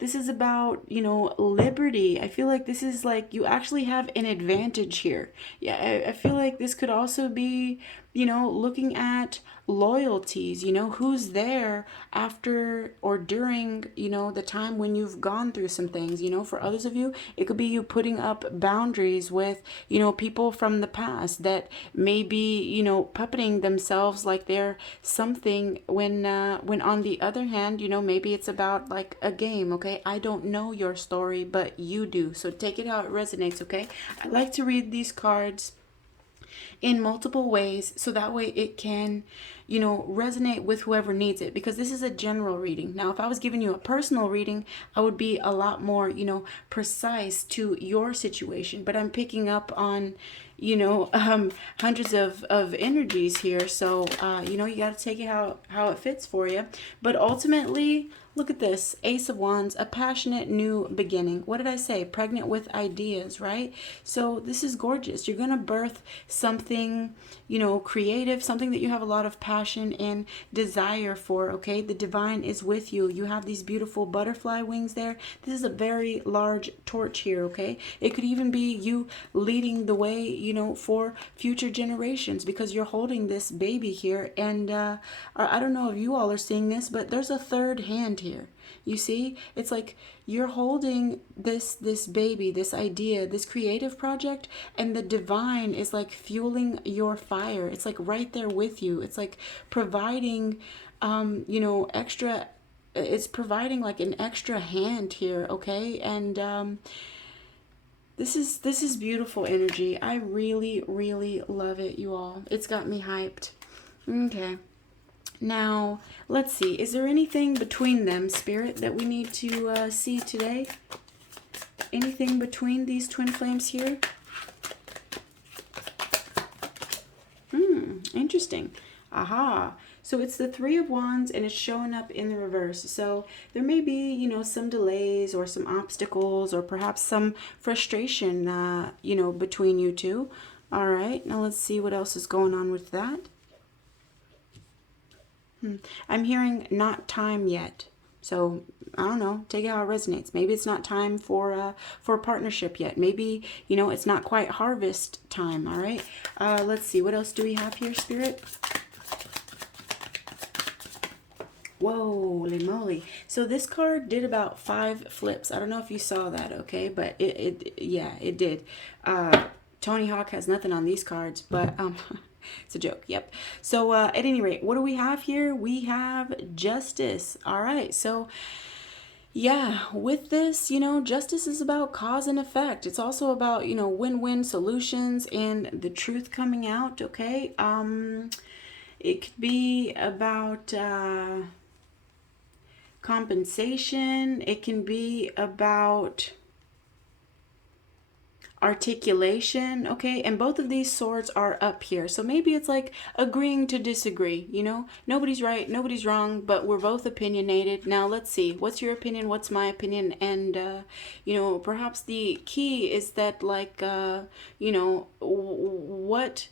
this is about, you know, liberty. I feel like this is like you actually have an advantage here. Yeah, I feel like this could also be, you know, looking at loyalties, you know, who's there after or during, you know, the time when you've gone through some things. You know, for others of you, it could be you putting up boundaries with, you know, people from the past that may be, you know, puppeting themselves like they're something, when on the other hand, you know, maybe it's about like a game, okay? I don't know your story, but you do. So take it how it resonates, okay? I like to read these cards in multiple ways, so that way it can, you know, resonate with whoever needs it, because this is a general reading. Now if I was giving you a personal reading, I would be a lot more, you know, precise to your situation, but I'm picking up on, you know, hundreds of energies here. So you know, you got to take it how it fits for you. But ultimately, look at this, Ace of Wands, a passionate new beginning. What did I say? Pregnant with ideas, right? So this is gorgeous. You're going to birth something, you know, creative, something that you have a lot of passion and desire for, okay? The divine is with you. You have these beautiful butterfly wings there. This is a very large torch here, okay? It could even be you leading the way, you know, for future generations, because you're holding this baby here. And I don't know if you all are seeing this, but there's a third hand here. You see, it's like you're holding this baby, this idea, this creative project, and the divine is like fueling your fire. It's like right there with you. It's like providing you know, extra, it's providing like an extra hand here, okay? And this is beautiful energy. I really love it, you all. It's got me hyped. Okay. Now, let's see. Is there anything between them, Spirit, that we need to see today? Anything between these twin flames here? Interesting. Aha. So it's the Three of Wands and it's showing up in the reverse. So there may be, you know, some delays or some obstacles or perhaps some frustration, you know, between you two. All right. Now let's see what else is going on with that. I'm hearing not time yet. So I don't know. Take it how it resonates. Maybe it's not time for a partnership yet. Maybe, you know, it's not quite harvest time. All right. Let's see. What else do we have here, Spirit? Whoa, holy moly. So this card did about 5 flips. I don't know if you saw that, okay? But yeah, it did. Tony Hawk has nothing on these cards, but it's a joke. Yep. So at any rate, what do we have here? We have justice. All right. So yeah, with this, you know, justice is about cause and effect. It's also about, you know, win-win solutions and the truth coming out, okay? It could be about compensation. It can be about articulation, okay? And both of these swords are up here. So maybe it's like agreeing to disagree, you know? Nobody's right, nobody's wrong, but we're both opinionated. Now let's see. What's your opinion? What's my opinion? And, you know, perhaps the key is that, like, you know, what's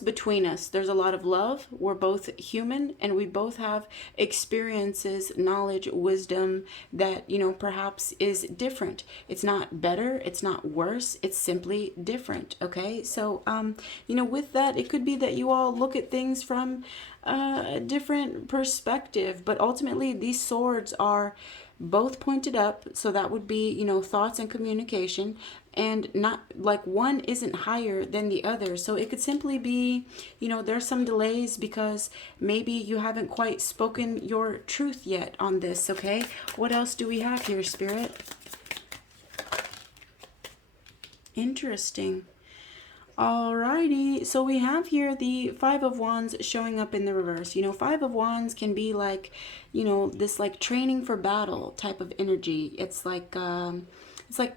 between us? There's a lot of love. We're both human and we both have experiences, knowledge, wisdom that, you know, perhaps is different. It's not better, it's not worse, it's simply different. Okay. So you know, with that, it could be that you all look at things from a different perspective, but ultimately these swords are both pointed up, so that would be, you know, thoughts and communication, and not like one isn't higher than the other. So it could simply be, you know, there's some delays because maybe you haven't quite spoken your truth yet on this. Okay, what else do we have here, Spirit? Interesting. Alrighty, so we have here the Five of Wands showing up in the reverse. You know, Five of Wands can be like, you know, this like training for battle type of energy. It's like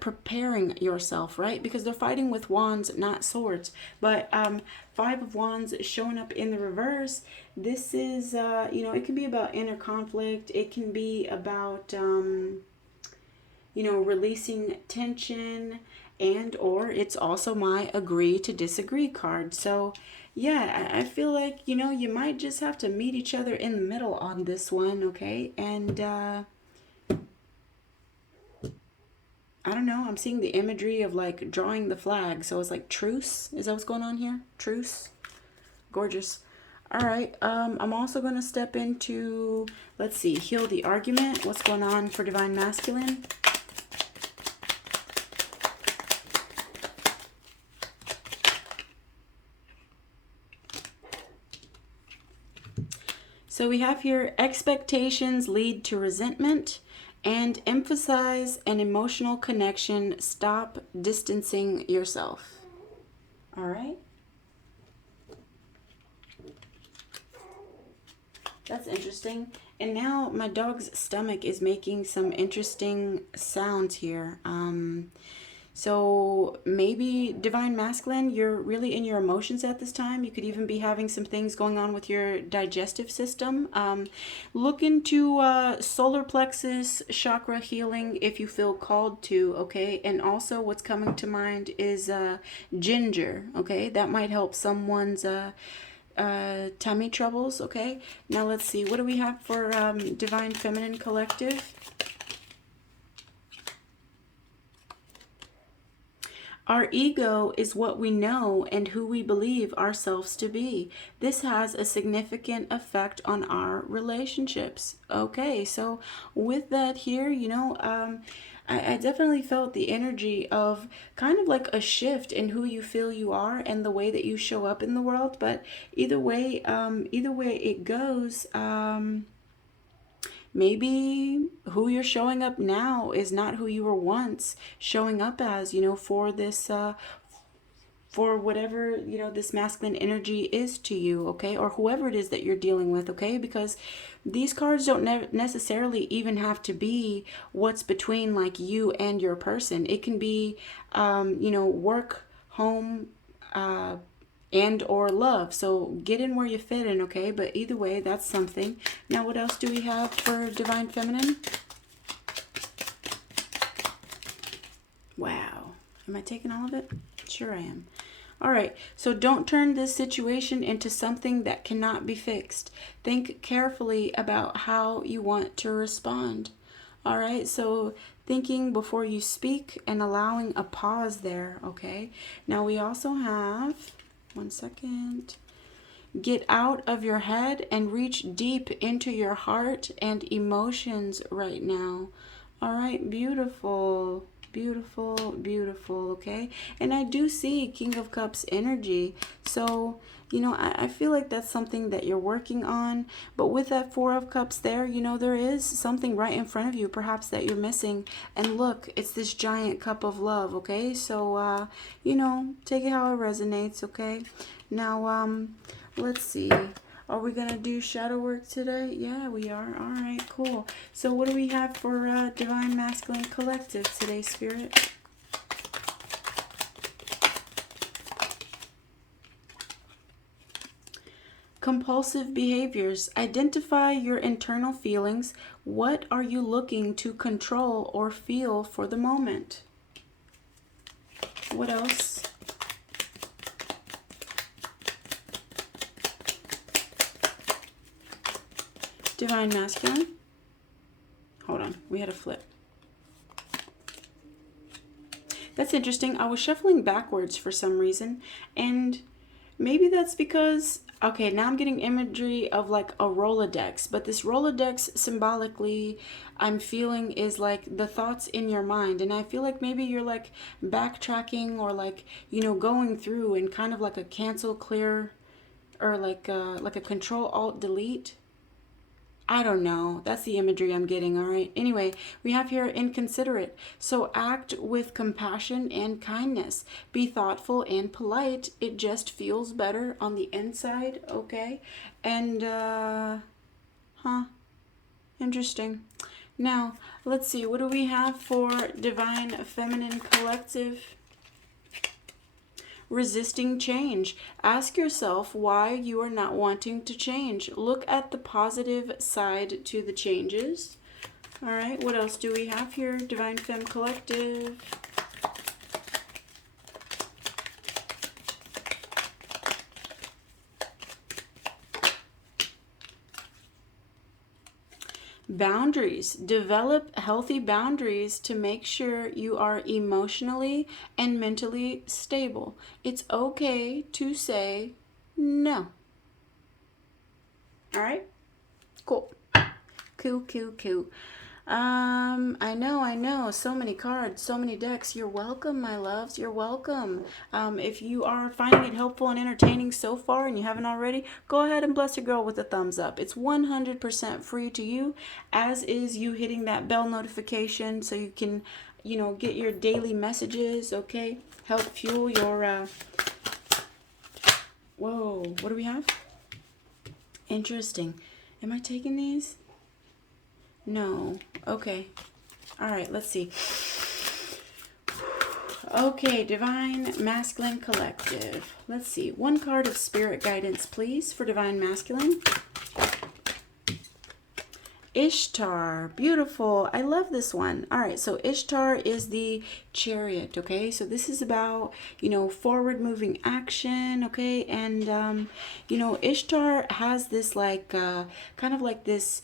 preparing yourself, right? Because they're fighting with wands, not swords. But Five of Wands showing up in the reverse. This is, you know, it can be about inner conflict. It can be about, you know, releasing tension, and or it's also my agree to disagree card. So yeah, I feel like, you know, you might just have to meet each other in the middle on this one, okay? And I don't know, I'm seeing the imagery of like drawing the flag. So it's like truce. Is that what's going on here? Truce. Gorgeous. All right. I'm also going to step into, let's see, heal the argument. What's going on for Divine Masculine? So we have here expectations lead to resentment, and emphasize an emotional connection. Stop distancing yourself. All right. That's interesting. And now my dog's stomach is making some interesting sounds here. So maybe Divine Masculine, you're really in your emotions at this time. You could even be having some things going on with your digestive system. Look into solar plexus chakra healing if you feel called to, okay? And also what's coming to mind is ginger, okay? That might help someone's tummy troubles, okay? Now let's see. What do we have for Divine Feminine Collective? Our ego is what we know and who we believe ourselves to be. This has a significant effect on our relationships. Okay, so with that here, you know, I definitely felt the energy of kind of like a shift in who you feel you are and the way that you show up in the world. But either way it goes, maybe who you're showing up now is not who you were once showing up as, you know, for for whatever, you know, this masculine energy is to you, okay? Or whoever it is that you're dealing with, okay? Because these cards don't necessarily even have to be what's between like you and your person. It can be, you know, work, home, and or love. So get in where you fit in, okay? But either way, that's something. Now, what else do we have for Divine Feminine? Wow. Am I taking all of it? Sure I am. All right. So don't turn this situation into something that cannot be fixed. Think carefully about how you want to respond. All right. So thinking before you speak and allowing a pause there, okay? Now we also have, one second. Get out of your head and reach deep into your heart and emotions right now. All right, beautiful, beautiful, beautiful, okay? And I do see King of Cups energy. So, you know, I feel like that's something that you're working on. But with that Four of Cups there, you know, there is something right in front of you, perhaps, that you're missing. And look, it's this giant cup of love, okay? So, you know, take it how it resonates, okay? Now, let's see. Are we going to do shadow work today? Yeah, we are. All right, cool. So what do we have for Divine Masculine Collective today, Spirit? Compulsive behaviors. Identify your internal feelings. What are you looking to control or feel for the moment? What else? Divine Masculine. Hold on, we had a flip. That's interesting. I was shuffling backwards for some reason, and maybe that's because, okay, now I'm getting imagery of like a Rolodex, but this Rolodex symbolically I'm feeling is like the thoughts in your mind, and I feel like maybe you're like backtracking or like, you know, going through and kind of like a cancel, clear, or like a Control Alt Delete. I don't know. That's the imagery I'm getting, all right? Anyway, we have here inconsiderate. So act with compassion and kindness. Be thoughtful and polite. It just feels better on the inside, okay? And, interesting. Now, let's see. What do we have for Divine Feminine Collective? Resisting change. Ask yourself why you are not wanting to change. Look at the positive side to the changes. All right, what else do we have here? Divine Femme Collective. Boundaries. Develop healthy boundaries to make sure you are emotionally and mentally stable. It's okay to say no. All right? Cool. Cool. I know. So many cards, so many decks. You're welcome, my loves. You're welcome. If you are finding it helpful and entertaining so far and you haven't already, go ahead and bless your girl with a thumbs up. It's 100% free to you, as is you hitting that bell notification so you can, you know, get your daily messages, okay? Help fuel your, whoa, what do we have? Interesting. Am I taking these? No. Okay. All right, let's see. Okay, Divine Masculine Collective. Let's see. One card of spirit guidance, please, for Divine Masculine. Ishtar. Beautiful. I love this one. All right, so Ishtar is the Chariot, okay? So this is about, you know, forward-moving action, okay? And, you know, Ishtar has this, like, kind of like this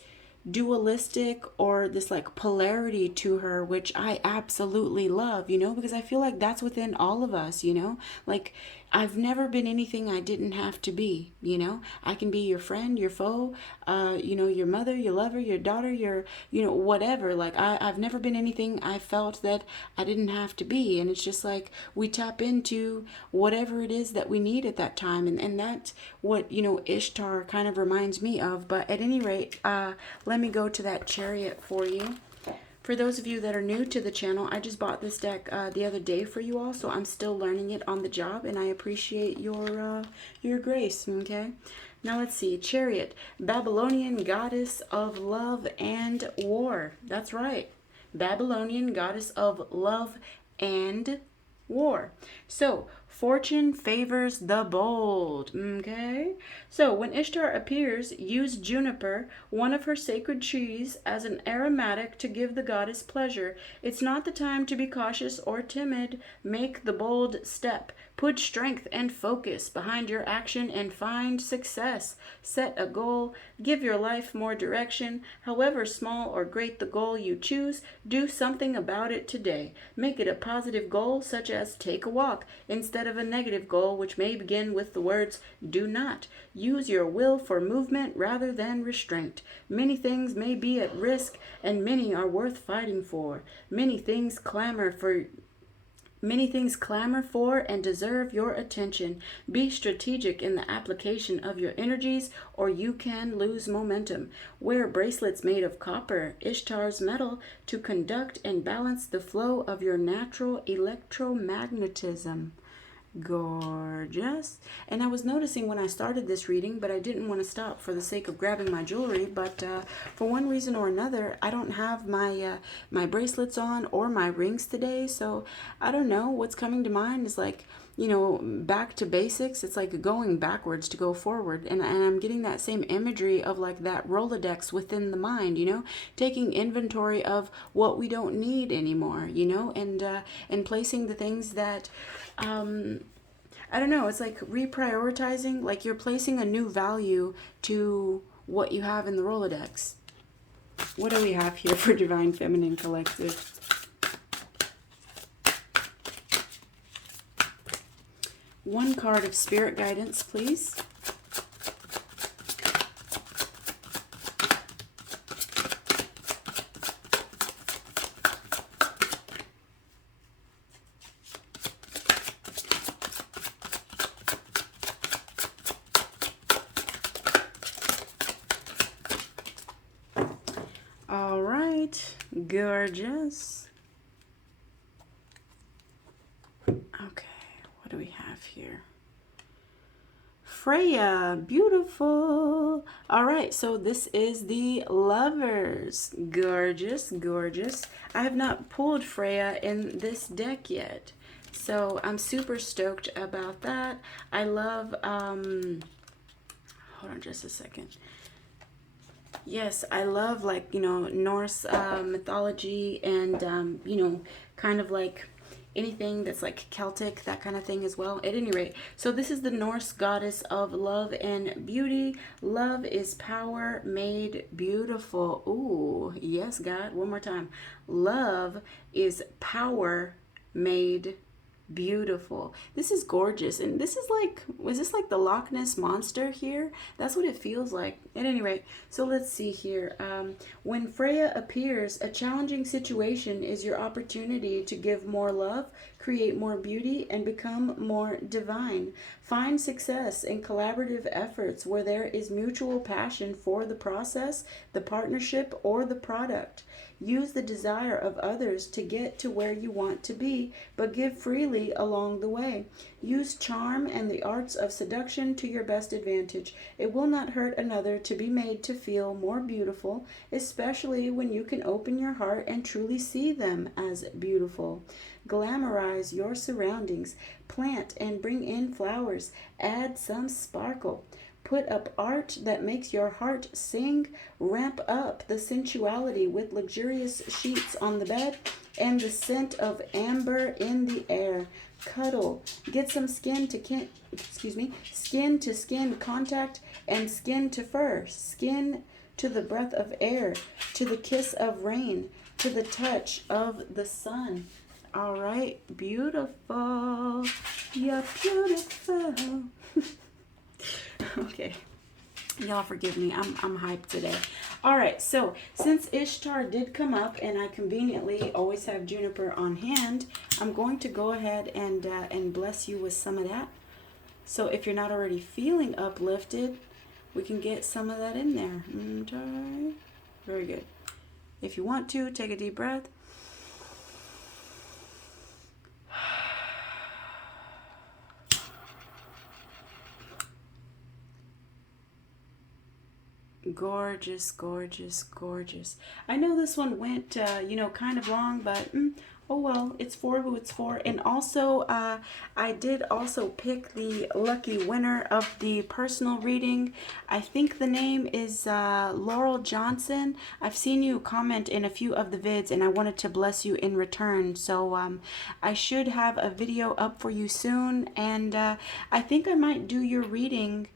dualistic or this like polarity to her, which I absolutely love, you know, because I feel like that's within all of us, you know, like I've never been anything I didn't have to be, you know. I can be your friend, your foe, you know, your mother, your lover, your daughter, your, you know, whatever. Like I've never been anything I felt that I didn't have to be. And it's just like we tap into whatever it is that we need at that time. And that's what, you know, Ishtar kind of reminds me of. But at any rate, let me go to that Chariot for you. For those of you that are new to the channel, I just bought this deck the other day for you all, so I'm still learning it on the job, and I appreciate your grace, okay? Now let's see. Chariot, Babylonian goddess of love and war. That's right. Babylonian goddess of love and war. So, fortune favors the bold. Okay? So, when Ishtar appears, use juniper, one of her sacred trees, as an aromatic to give the goddess pleasure. It's not the time to be cautious or timid. Make the bold step. Put strength and focus behind your action and find success. Set a goal. Give your life more direction. However small or great the goal you choose, do something about it today. Make it a positive goal, such as take a walk, instead of a negative goal, which may begin with the words, do not. Use your will for movement rather than restraint. Many things may be at risk, and many are worth fighting for. Many things clamor for and deserve your attention. Be strategic in the application of your energies, or you can lose momentum. Wear bracelets made of copper, Ishtar's metal, to conduct and balance the flow of your natural electromagnetism. Gorgeous. And I was noticing when I started this reading, but I didn't want to stop for the sake of grabbing my jewelry, but for one reason or another, I don't have my my bracelets on or my rings today. So I don't know, what's coming to mind is like, you know, back to basics. It's like going backwards to go forward, and I'm getting that same imagery of like that Rolodex within the mind, you know, taking inventory of what we don't need anymore, you know, and placing the things that I don't know, it's like reprioritizing, like you're placing a new value to what you have in the Rolodex. What do we have here for Divine Feminine Collective? One card of spirit guidance, please. All right, gorgeous. Okay, what do we have here? Freya, beautiful. All right, so this is the Lovers. Gorgeous, gorgeous. I have not pulled Freya in this deck yet, so I'm super stoked about that. I love, hold on just a second. Yes, I love, like, you know, Norse mythology and, you know, kind of like anything that's like Celtic, that kind of thing as well. At any rate, so this is the Norse goddess of love and beauty. Love is power made beautiful. Ooh, yes, God. One more time. Love is power made beautiful. This is gorgeous, and this is like, was this like the Loch Ness monster here? That's what it feels like. At any rate, so let's see here. When Freya appears, a challenging situation is your opportunity to give more love, create more beauty, and become more divine. Find success in collaborative efforts where there is mutual passion for the process, the partnership, or the product. Use the desire of others to get to where you want to be, but give freely along the way. Use charm and the arts of seduction to your best advantage. It will not hurt another to be made to feel more beautiful, especially when you can open your heart and truly see them as beautiful. Glamorize your surroundings. Plant and bring in flowers. Add some sparkle. Put up art that makes your heart sing. Ramp up the sensuality with luxurious sheets on the bed and the scent of amber in the air. Cuddle. Get some skin to skin contact and skin to fur. Skin to the breath of air, to the kiss of rain, to the touch of the sun. All right, beautiful. You're beautiful. Okay, y'all forgive me, I'm hyped today. All right, so since Ishtar did come up and I conveniently always have juniper on hand, I'm going to go ahead and bless you with some of that. So if you're not already feeling uplifted, we can get some of that in there. Very good. If you want to, take a deep breath. Gorgeous, gorgeous, gorgeous. I know this one went, you know, kind of long, but oh well, it's for who it's for. And also, I did also pick the lucky winner of the personal reading. I think the name is Laurel Johnson. I've seen you comment in a few of the vids, and I wanted to bless you in return. So I should have a video up for you soon, and I think I might do your reading.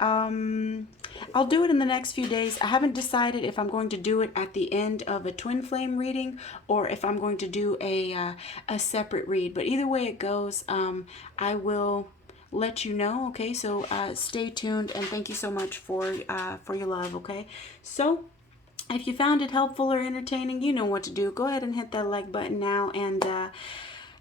I'll do it in the next few days. I haven't decided if I'm going to do it at the end of a twin flame reading or if I'm going to do a separate read. But either way it goes, I will let you know. Okay, so stay tuned, and thank you so much for your love. Okay, so if you found it helpful or entertaining, you know what to do. Go ahead and hit that like button now,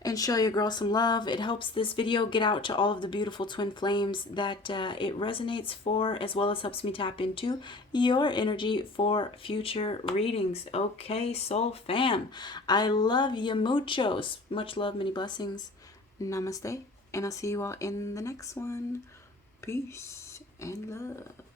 and show your girl some love. It helps this video get out to all of the beautiful twin flames that it resonates for, as well as helps me tap into your energy for future readings. Okay, soul fam, I love you muchos. Much love, many blessings. Namaste, and I'll see you all in the next one. Peace and love.